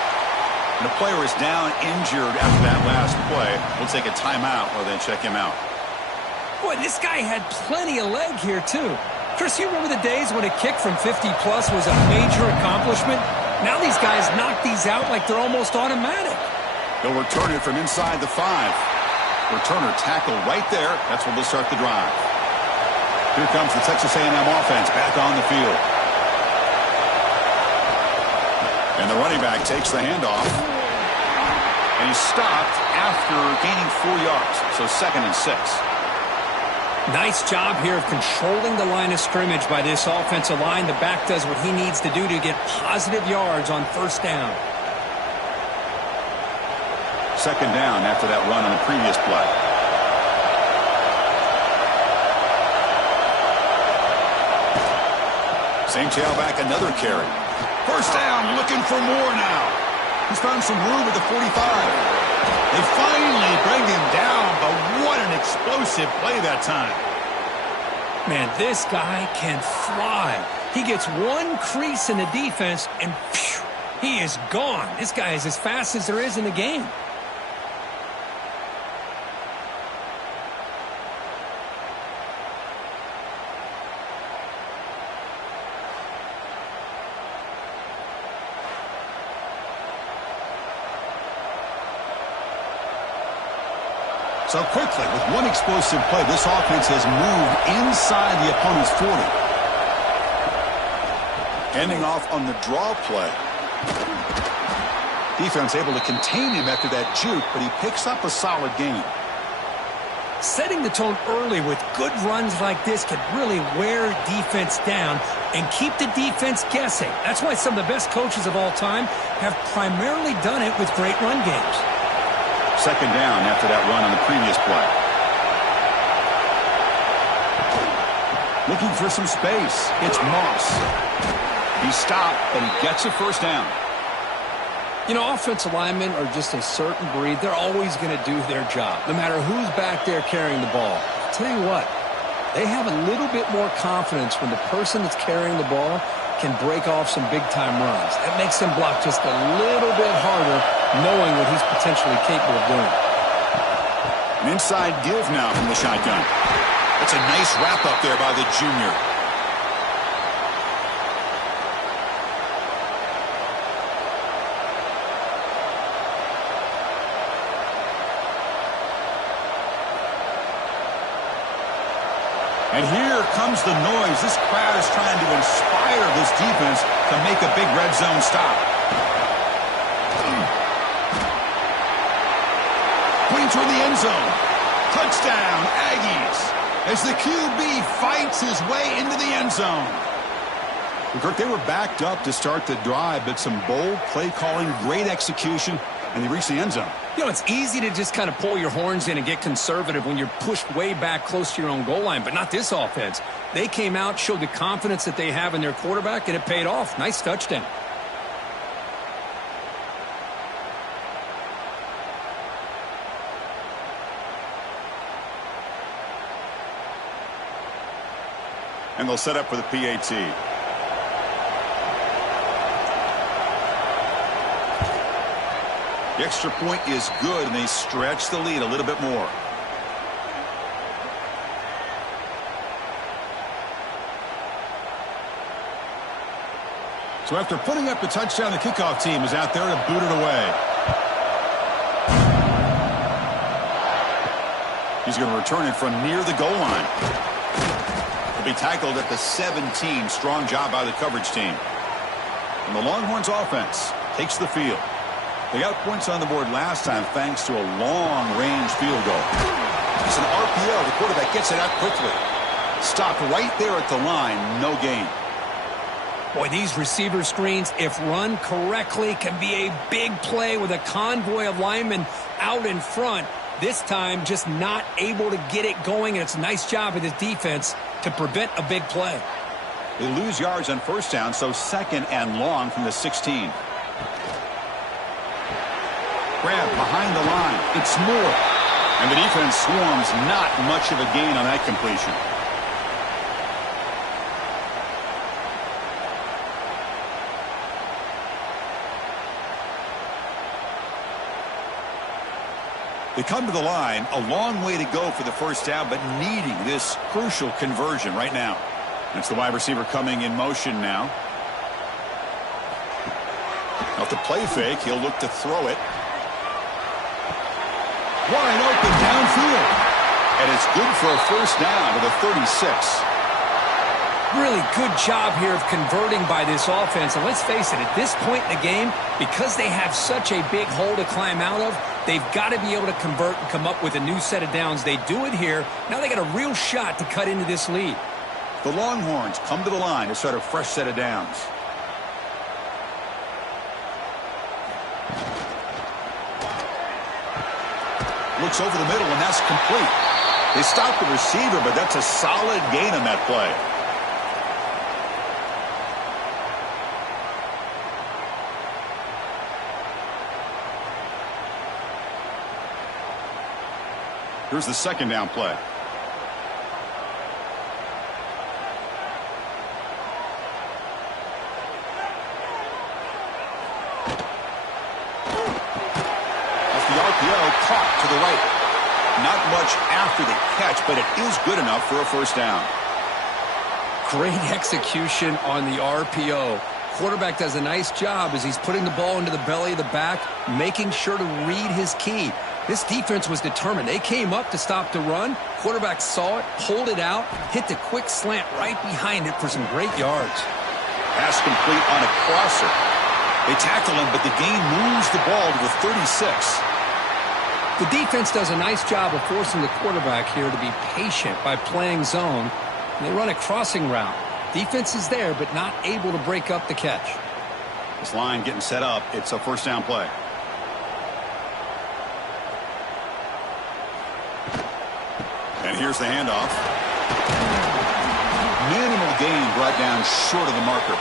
And the player is down injured after that last play. We'll take a timeout or then check him out. Boy, this guy had plenty of leg here, too. Chris, you remember the days when a kick from 50-plus was a major accomplishment? Now these guys knock these out like they're almost automatic. They'll return it from inside the 5. Returner tackled right there. That's where they'll start the drive. Here comes the Texas A&M offense back on the field. And the running back takes the handoff. And he's stopped after gaining 4 yards. So 2nd and 6. Nice job here of controlling the line of scrimmage by this offensive line. The back does what he needs to do to get positive yards on 1st down. 2nd down after that run on the previous play. St. Tailback, another carry. 1st down, looking for more now. He's found some room at the 45. They finally bring him down, but what an explosive play that time. Man, this guy can fly. He gets one crease in the defense, and phew, he is gone. This guy is as fast as there is in the game. So quickly, with one explosive play, this offense has moved inside the opponent's 40. Ending off on the draw play. Defense able to contain him after that juke, but he picks up a solid gain. Setting the tone early with good runs like this can really wear defense down and keep the defense guessing. That's why some of the best coaches of all time have primarily done it with great run games. Second down after that run on the previous play. Looking for some space. It's Moss. He stopped, but he gets a first down. You know, offensive linemen are just a certain breed. They're always going to do their job, no matter who's back there carrying the ball. I'll tell you what, they have a little bit more confidence when the person that's carrying the ball can break off some big-time runs. That makes them block just a little bit harder, knowing what he's potentially capable of doing. An inside give now from the shotgun. That's a nice wrap-up there by the junior. And here comes the noise. This crowd is trying to inspire this defense to make a big red zone stop. Pointing toward the end zone. Touchdown, Aggies. As the QB fights his way into the end zone. Kirk, they were backed up to start the drive, but some bold play calling, great execution, and they reached the end zone. You know, it's easy to just kind of pull your horns in and get conservative when you're pushed way back close to your own goal line, but not this offense. They came out, showed the confidence that they have in their quarterback, and it paid off. Nice touchdown. And they'll set up for the PAT. The extra point is good, and they stretch the lead a little bit more. So after putting up the touchdown, the kickoff team is out there to boot it away. He's going to return it from near the goal line. He'll be tackled at the 17. Strong job by the coverage team. And the Longhorns offense takes the field. They got points on the board last time thanks to a long-range field goal. It's an RPO. The quarterback gets it out quickly. Stopped right there at the line. No gain. Boy, these receiver screens, if run correctly, can be a big play with a convoy of linemen out in front. This time, just not able to get it going, and it's a nice job of this defense to prevent a big play. They lose yards on first down, so second and long from the 16. Grab behind the line. It's Moore. And the defense swarms. Not much of a gain on that completion. They come to the line, a long way to go for the first down, but needing this crucial conversion right now. That's the wide receiver coming in motion now. Off the play fake, he'll look to throw it. Wide open downfield. And it's good for a first down to the 36. Really good job here of converting by this offense. And let's face it, at this point in the game, because they have such a big hole to climb out of, they've got to be able to convert and come up with a new set of downs. They do it here. Now they got a real shot to cut into this lead. The Longhorns come to the line to start a fresh set of downs. Looks over the middle, and that's complete. They stop the receiver, but that's a solid gain on that play. Here's the second down play. Caught to the right. Not much after the catch, but it is good enough for a first down. Great execution on the RPO. Quarterback does a nice job as he's putting the ball into the belly of the back, making sure to read his key. This defense was determined. They came up to stop the run. Quarterback saw it, pulled it out, hit the quick slant right behind it for some great yards. Pass complete on a crosser. They tackle him, but the gain moves the ball to the 36. The defense does a nice job of forcing the quarterback here to be patient by playing zone. And they run a crossing route. Defense is there, but not able to break up the catch. This line getting set up. It's a first down play. And here's the handoff. Minimal gain brought down short of the marker.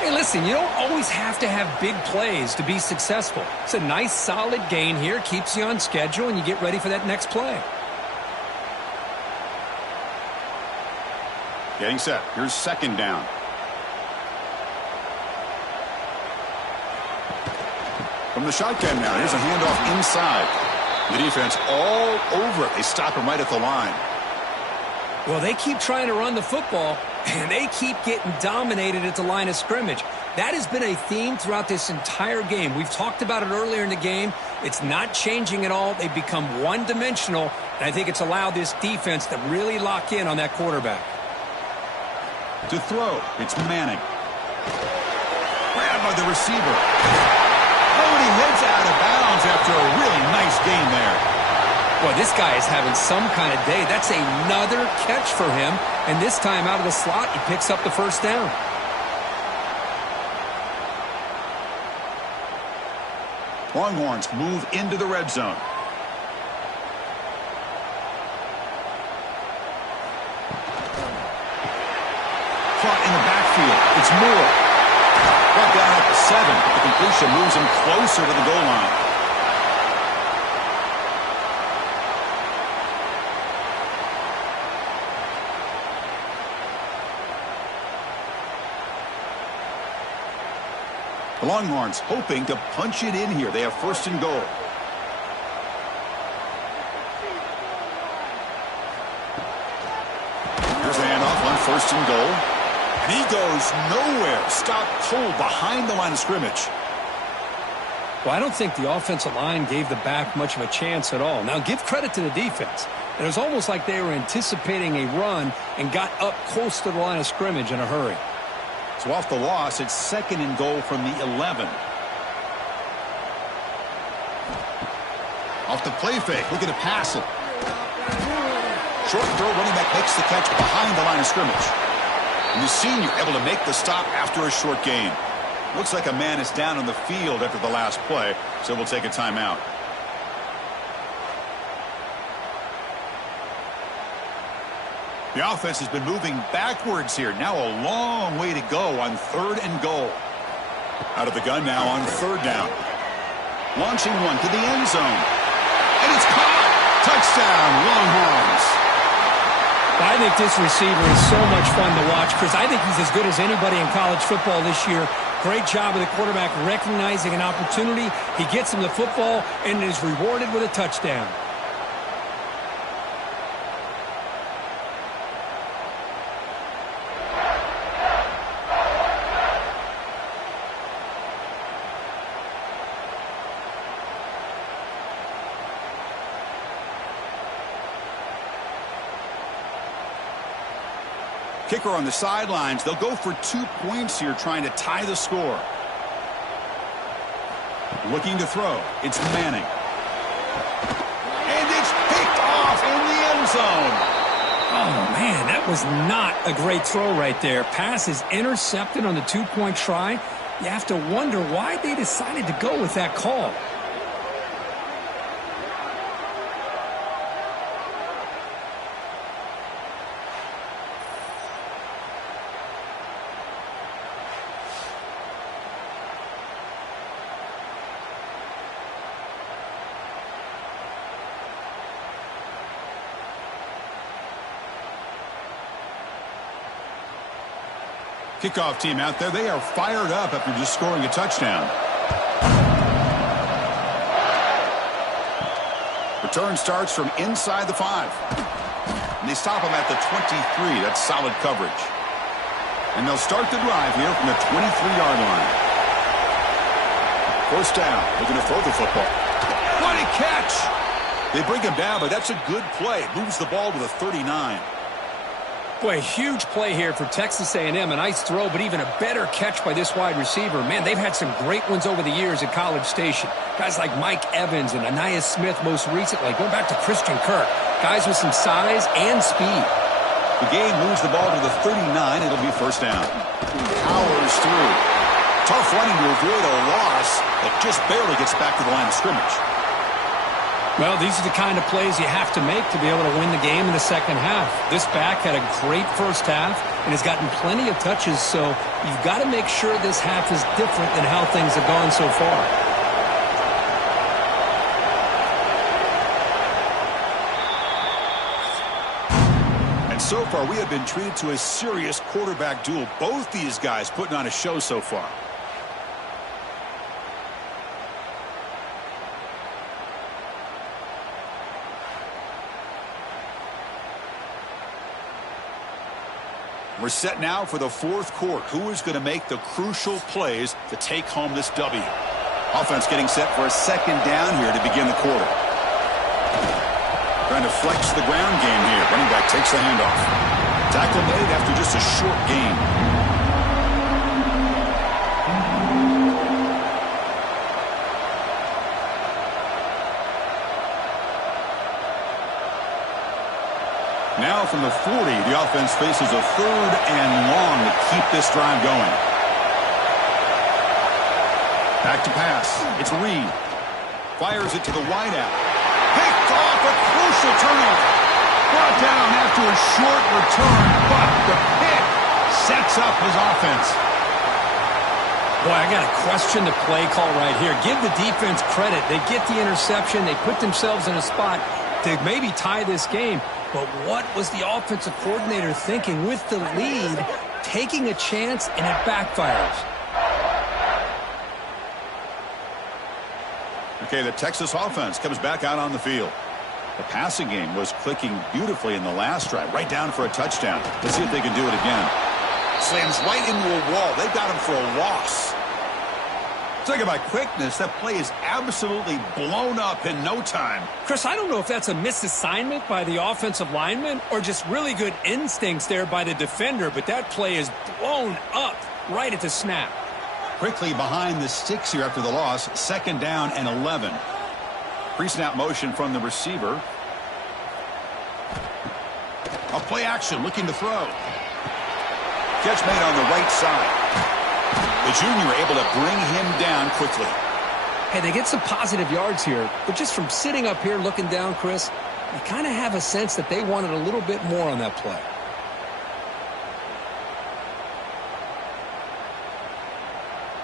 Hey, listen, you don't always have to have big plays to be successful. It's a nice, solid gain here. Keeps you on schedule, and you get ready for that next play. Getting set. Here's second down. From the shotgun now, here's a handoff inside. The defense all over it. They stop him right at the line. Well, they keep trying to run the football, and they keep getting dominated at the line of scrimmage. That has been a theme throughout this entire game. We've talked about it earlier in the game. It's not changing at all. They've become one-dimensional, and I think it's allowed this defense to really lock in on that quarterback. To throw, it's Manning. Grabbed by the receiver. Oh, and he heads out of bounds after a really nice gain there. Boy, this guy is having some kind of day. That's another catch for him. And this time out of the slot, he picks up the first down. Longhorns move into the red zone. Caught in the backfield. It's Moore. Brought down at the 7. The completion moves him closer to the goal line. The Longhorns hoping to punch it in here. They have first and goal. Here's the handoff on first and goal. And he goes nowhere. Stopped cold behind the line of scrimmage. Well, I don't think the offensive line gave the back much of a chance at all. Now, give credit to the defense. It was almost like they were anticipating a run and got up close to the line of scrimmage in a hurry. So off the loss, it's second and goal from the 11. Off the play fake, looking to pass it. Short throw, running back makes the catch behind the line of scrimmage. And the senior able to make the stop after a short gain. Looks like a man is down on the field after the last play, so we'll take a timeout. The offense has been moving backwards here. Now a long way to go on third and goal. Out of the gun now on third down. Launching one to the end zone. And it's caught. Touchdown, Longhorns. I think this receiver is so much fun to watch, Chris. I think he's as good as anybody in college football this year. Great job of the quarterback recognizing an opportunity. He gets him the football and is rewarded with a touchdown. Kicker on the sidelines. They'll go for 2 points here, trying to tie the score. Looking to throw. It's Manning. And it's picked off in the end zone. Oh, man, that was not a great throw right there. Pass is intercepted on the 2-point try. You have to wonder why they decided to go with that call. Kickoff team out there. They are fired up after just scoring a touchdown. Return starts from inside the 5. And they stop him at the 23. That's solid coverage. And they'll start the drive here from the 23-yard line. First down. Looking to throw the football. What a catch! They bring him down, but that's a good play. Moves the ball to the 39. Boy, a huge play here for Texas A&M. A nice throw, but even a better catch by this wide receiver. Man, they've had some great ones over the years at College Station. Guys like Mike Evans and Aniyah Smith most recently. Going back to Christian Kirk. Guys with some size and speed. The game moves the ball to the 39. It'll be first down. Powers through. Tough running to avoid a loss that just barely gets back to the line of scrimmage. Well, these are the kind of plays you have to make to be able to win the game in the second half. This back had a great first half and has gotten plenty of touches, so you've got to make sure this half is different than how things have gone so far. And so far, we have been treated to a serious quarterback duel. Both these guys putting on a show so far. We're set now for the fourth quarter. Who is going to make the crucial plays to take home this W? Offense getting set for a second down here to begin the quarter. Trying to flex the ground game here. Running back takes the handoff. Tackle made after just a short gain. Now from the 40, the offense faces a third and long to keep this drive going. Back to pass. It's Reed. Fires it to the wideout. Picked off, a crucial turnover. Brought down after a short return, but the pick sets up his offense. Boy, I got to question the play call right here. Give the defense credit. They get the interception. They put themselves in a spot to maybe tie this game. But what was the offensive coordinator thinking with the lead, taking a chance, and it backfires? Okay, the Texas offense comes back out on the field. The passing game was clicking beautifully in the last drive, right down for a touchdown. Let's see if they can do it again. Slams right into a wall. They got him for a loss. Talk about quickness. That play is absolutely blown up in no time. Chris, I don't know if that's a misassignment by the offensive lineman or just really good instincts there by the defender, but that play is blown up right at the snap. Quickly behind the sticks here after the loss. Second down and 11. Pre-snap motion from the receiver. A play action looking to throw. Catch made on the right side. The junior able to bring him down quickly. Hey, they get some positive yards here, but just from sitting up here looking down, Chris, you kind of have a sense that they wanted a little bit more on that play.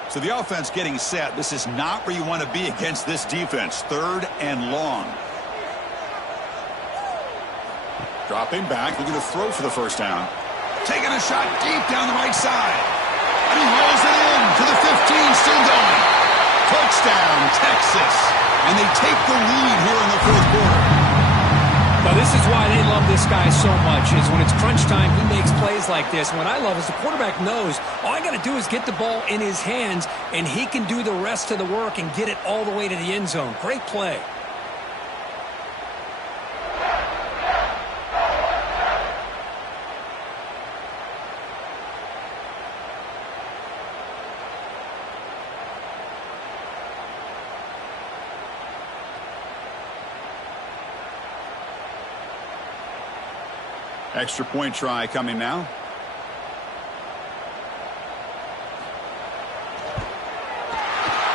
So the offense getting set. This is not where you want to be against this defense. Third and long. Dropping back, looking to throw for the first down. Taking a shot deep down the right side. And he rolls it in to the 15, still going. Touchdown, Texas. And they take the lead here in the fourth quarter. Now, this is why they love this guy so much, is when it's crunch time, he makes plays like this. And what I love is the quarterback knows all I got to do is get the ball in his hands, and he can do the rest of the work and get it all the way to the end zone. Great play. Extra point try coming now.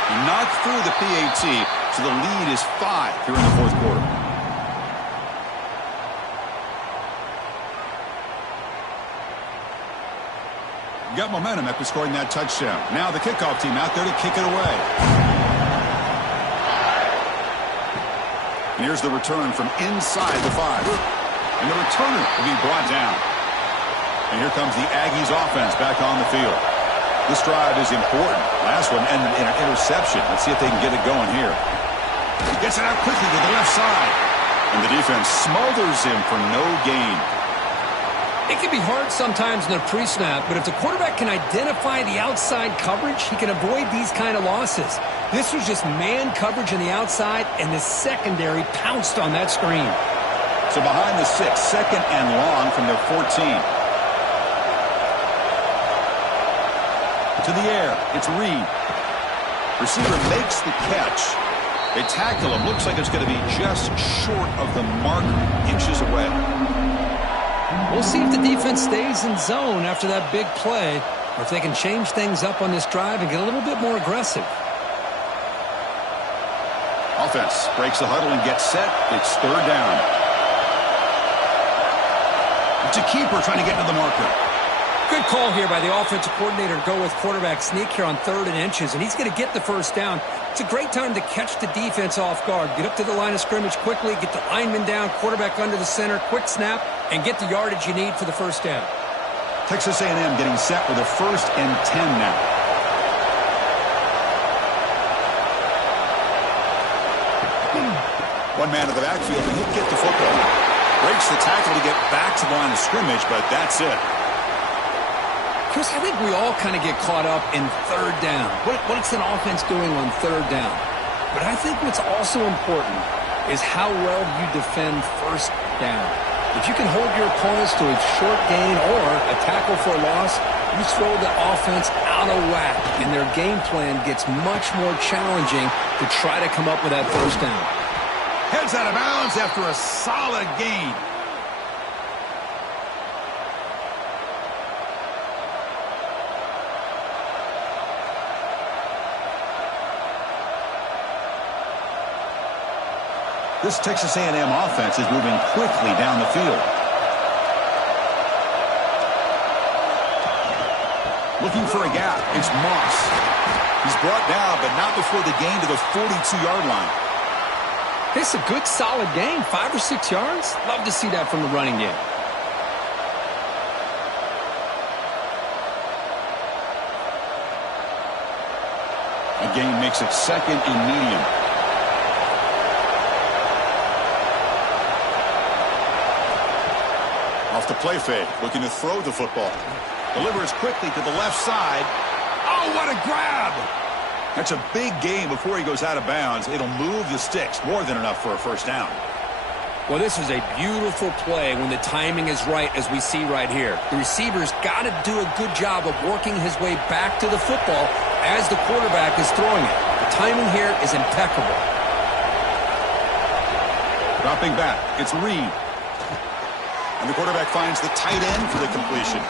He knocked through the PAT, so the lead is 5 here in the fourth quarter. Got momentum after scoring that touchdown. Now the kickoff team out there to kick it away. And here's the return from inside the 5. And the returner will be brought down. And here comes the Aggies offense back on the field. This drive is important. Last one ended in an interception. Let's see if they can get it going here. He gets it out quickly to the left side. And the defense smothers him for no gain. It can be hard sometimes in a pre-snap, but if the quarterback can identify the outside coverage, he can avoid these kind of losses. This was just man coverage on the outside, and the secondary pounced on that screen. So behind the 6, second and long from their 14. To the air. It's Reed. Receiver makes the catch. They tackle him. Looks like it's going to be just short of the mark, inches away. We'll see if the defense stays in zone after that big play, or if they can change things up on this drive and get a little bit more aggressive. Offense breaks the huddle and gets set. It's third down. It's a keeper trying to get to the marker. Good call here by the offensive coordinator to go with quarterback sneak here on 3rd and inches, and he's going to get the first down. It's a great time to catch the defense off guard. Get up to the line of scrimmage quickly, get the lineman down, quarterback under the center, quick snap, and get the yardage you need for the first down. Texas A&M getting set with a 1st and 10 now. One man in the backfield, and he'll get the football. Breaks the tackle to get back to the line of scrimmage, but that's it. Chris, I think we all kind of get caught up in 3rd down. What's an offense doing on 3rd down? But I think what's also important is how well you defend 1st down. If you can hold your opponents to a short gain or a tackle for a loss, you throw the offense out of whack, and their game plan gets much more challenging to try to come up with that 1st down. Heads out of bounds after a solid gain. This Texas A&M offense is moving quickly down the field. Looking for a gap. It's Moss. He's brought down, but not before the gain to the 42-yard line. It's a good, solid gain. 5 or 6 yards. Love to see that from the running game. A gain makes it 2nd and medium. Off the play fake, looking to throw the football. Delivers quickly to the left side. Oh, what a grab! That's a big gain before he goes out of bounds. It'll move the sticks, more than enough for a 1st down. Well, this is a beautiful play when the timing is right, as we see right here. The receiver's got to do a good job of working his way back to the football as the quarterback is throwing it. The timing here is impeccable. Dropping back, it's Reed. And the quarterback finds the tight end for the completion.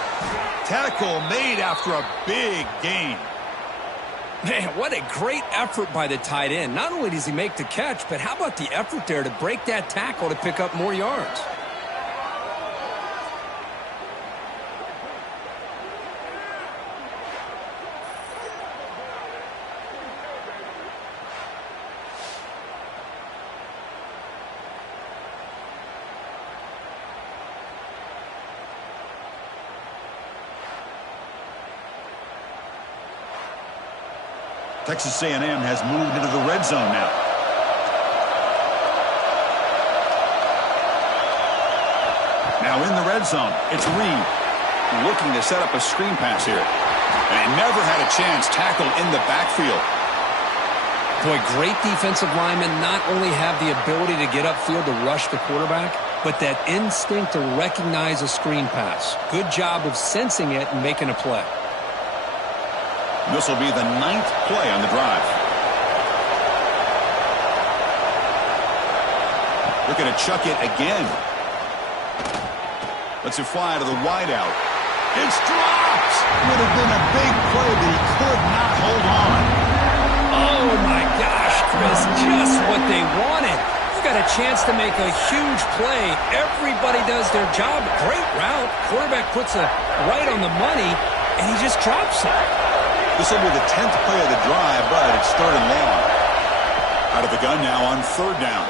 Tackle made after a big gain. Man, what a great effort by the tight end. Not only does he make the catch, but how about the effort there to break that tackle to pick up more yards? Texas A&M has moved into the red zone now. Now in the red zone, it's Reed looking to set up a screen pass here. And he never had a chance tackled in the backfield. Boy, great defensive linemen not only have the ability to get upfield to rush the quarterback, but that instinct to recognize a screen pass. Good job of sensing it and making a play. This will be the 9th play on the drive. Looking to chuck it again. Lets it fly to the wideout. It's dropped! Would have been a big play, but he could not hold on. Oh my gosh, Chris, just what they wanted. You got a chance to make a huge play. Everybody does their job. Great route. Quarterback puts it right on the money, and he just drops it. This will be the 10th play of the drive, but it's 3rd and long. Out of the gun now on 3rd down.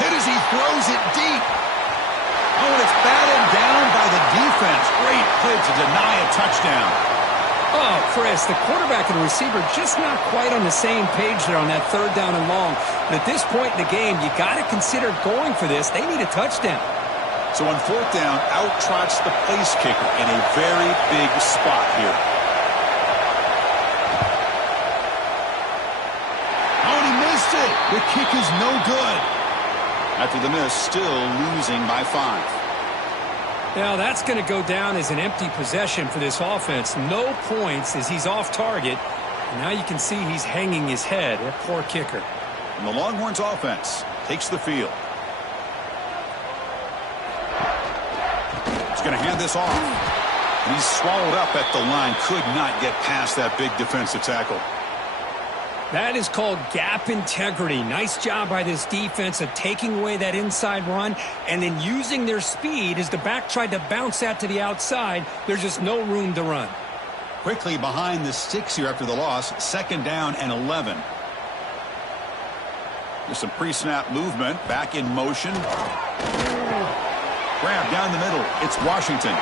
Hit as he throws it deep. Oh, and it's batted down by the defense. Great play to deny a touchdown. Oh, Chris, the quarterback and receiver just not quite on the same page there on that 3rd down and long. But at this point in the game, you got to consider going for this. They need a touchdown. So on 4th down, out trots the place kicker in a very big spot here. The kick is no good. After the miss, still losing by 5. Now that's going to go down as an empty possession for this offense. No points as he's off target. And now you can see he's hanging his head. A poor kicker. And the Longhorns offense takes the field. He's going to hand this off. And he's swallowed up at the line. Could not get past that big defensive tackle. That is called gap integrity. Nice job by this defense of taking away that inside run and then using their speed as the back tried to bounce that to the outside. There's just no room to run. Quickly behind the sticks here after the loss. 2nd down and 11. There's some pre-snap movement. Back in motion. Grab down the middle. It's Washington.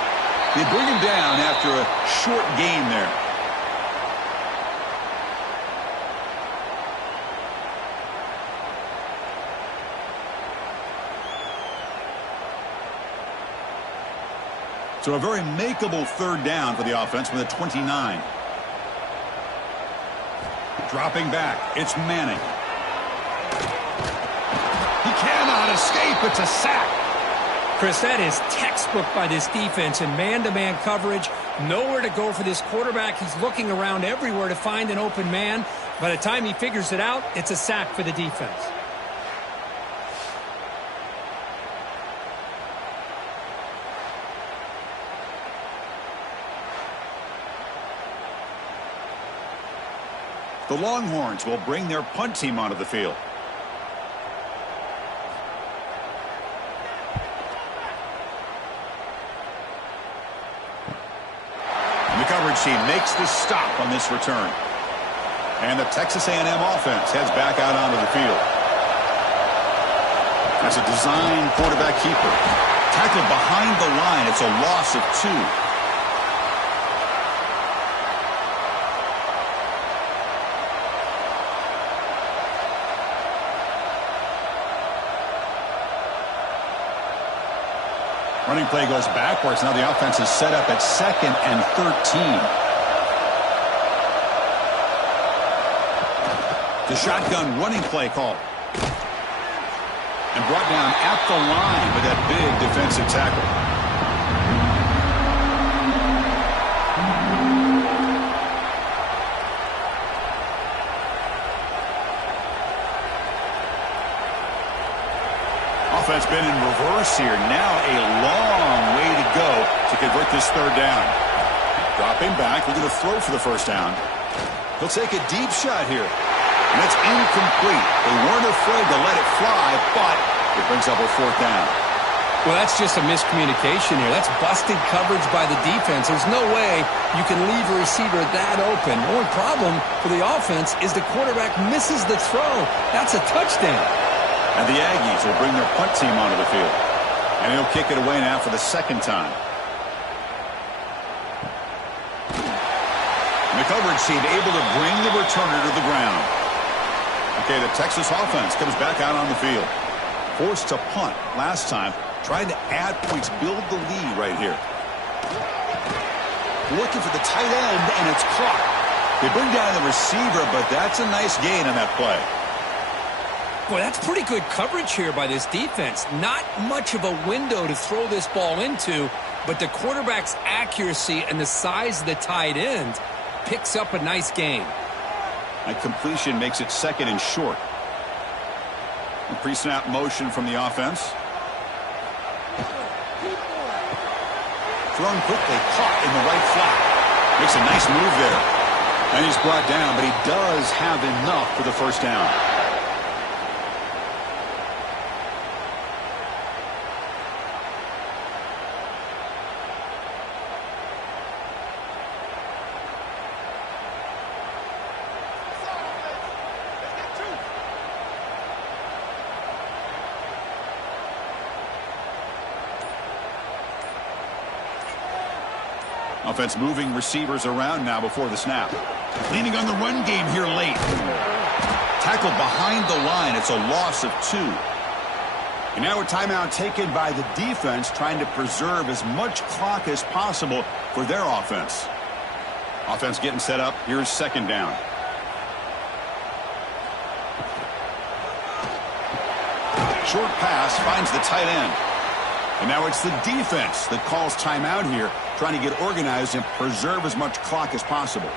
They bring him down after a short gain there. So a very makeable 3rd down for the offense with a 29. Dropping back, it's Manning. He cannot escape. It's a sack. Chris, that is textbook by this defense in man-to-man coverage. Nowhere to go for this quarterback. He's looking around everywhere to find an open man. By the time he figures it out, it's a sack for the defense. The Longhorns will bring their punt team onto the field. And the coverage team makes the stop on this return. And the Texas A&M offense heads back out onto the field. That's a design quarterback keeper. Tackled behind the line. It's a loss of 2. Running play goes backwards. Now the offense is set up at 2nd and 13. The shotgun running play call. And brought down at the line with that big defensive tackle. Offense been in reverse here. Now a long way to go to convert this 3rd down. Dropping back, looking to throw for the 1st down. He'll take a deep shot here. And it's incomplete. They weren't afraid to let it fly, but it brings up a 4th down. Well, that's just a miscommunication here. That's busted coverage by the defense. There's no way you can leave a receiver that open. The only problem for the offense is the quarterback misses the throw. That's a touchdown. And the Aggies will bring their punt team onto the field. And he'll kick it away now for the 2nd time. And the coverage team able to bring the returner to the ground. Okay, the Texas offense comes back out on the field. Forced to punt last time. Trying to add points, build the lead right here. Looking for the tight end, and it's caught. They bring down the receiver, but that's a nice gain on that play. Boy, that's pretty good coverage here by this defense. Not much of a window to throw this ball into, but the quarterback's accuracy and the size of the tight end picks up a nice gain. That completion makes it 2nd and short. A pre-snap motion from the offense. Thrown quickly, caught in the right flat. Makes a nice move there. And he's brought down, but he does have enough for the 1st down. Offense moving receivers around now before the snap. Leaning on the run game here late. Tackled behind the line. It's a loss of 2. And now a timeout taken by the defense, trying to preserve as much clock as possible for their offense. Offense getting set up. Here's 2nd down. Short pass finds the tight end. And now it's the defense that calls timeout here, trying to get organized and preserve as much clock as possible.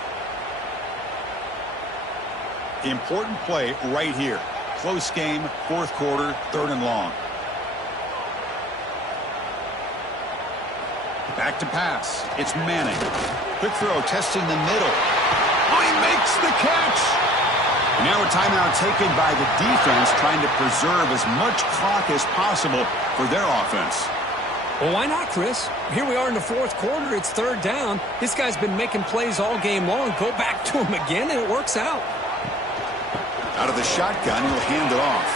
Important play right here. Close game, fourth quarter, 3rd and long. Back to pass. It's Manning. Quick throw, testing the middle. Oh, he makes the catch. And now a timeout taken by the defense, trying to preserve as much clock as possible for their offense. Well, why not, Chris? Here we are in the 4th quarter. It's 3rd down. This guy's been making plays all game long. Go back to him again, and it works out. Out of the shotgun, he'll hand it off.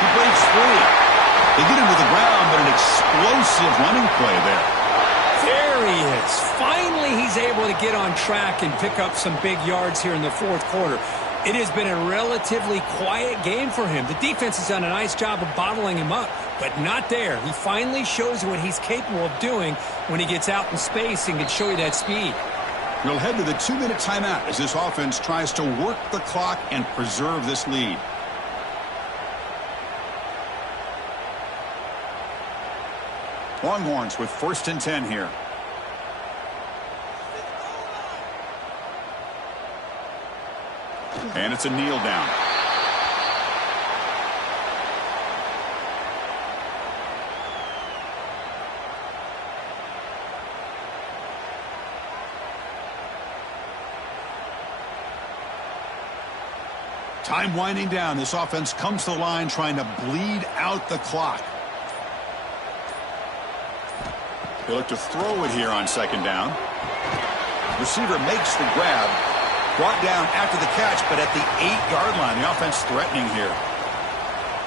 He breaks free. They get him to the ground, but an explosive running play there. There he is. Finally, he's able to get on track and pick up some big yards here in the 4th quarter. It has been a relatively quiet game for him. The defense has done a nice job of bottling him up, but not there. He finally shows what he's capable of doing when he gets out in space and can show you that speed. We'll head to the 2-minute timeout as this offense tries to work the clock and preserve this lead. Longhorns with 1st and 10 here. And it's a kneel down. Time winding down. This offense comes to the line trying to bleed out the clock. They look to throw it here on 2nd down. Receiver makes the grab. Brought down after the catch, but at the 8-yard line. The offense threatening here.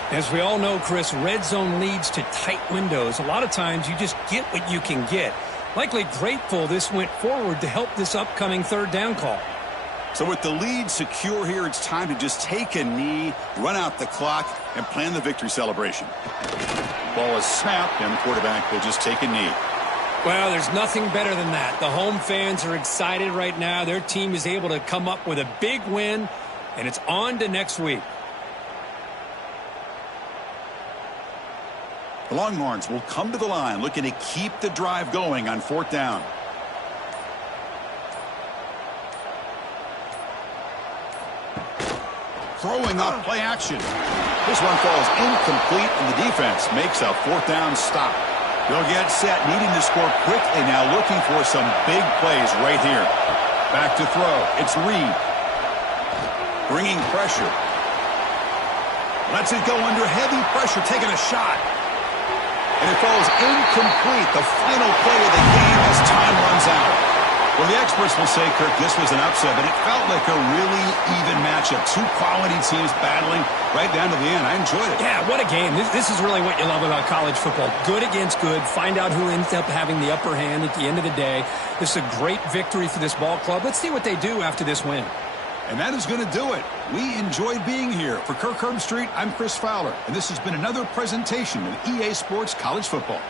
As we all know, Chris, red zone leads to tight windows. A lot of times you just get what you can get. Likely grateful this went forward to help this upcoming 3rd down call. So with the lead secure here, it's time to just take a knee, run out the clock, and plan the victory celebration. Ball is snapped, and the quarterback will just take a knee. Well, there's nothing better than that. The home fans are excited right now. Their team is able to come up with a big win, and it's on to next week. The Longhorns will come to the line looking to keep the drive going on 4th down. Throwing up play action. This one falls incomplete, and the defense makes a 4th down stop. They'll get set, needing to score quickly now, looking for some big plays right here. Back to throw. It's Reed. Bringing pressure. Lets it go under heavy pressure, taking a shot. And it falls incomplete. The final play of the game as time runs out. Well, the experts will say, Kirk, this was an upset, but it felt like a really even matchup. 2 quality teams battling right down to the end. I enjoyed it. Yeah, what a game. This is really what you love about college football. Good against good. Find out who ends up having the upper hand at the end of the day. This is a great victory for this ball club. Let's see what they do after this win. And that is going to do it. We enjoyed being here. For Kirk Herbstreit, I'm Chris Fowler, and this has been another presentation of EA Sports College Football.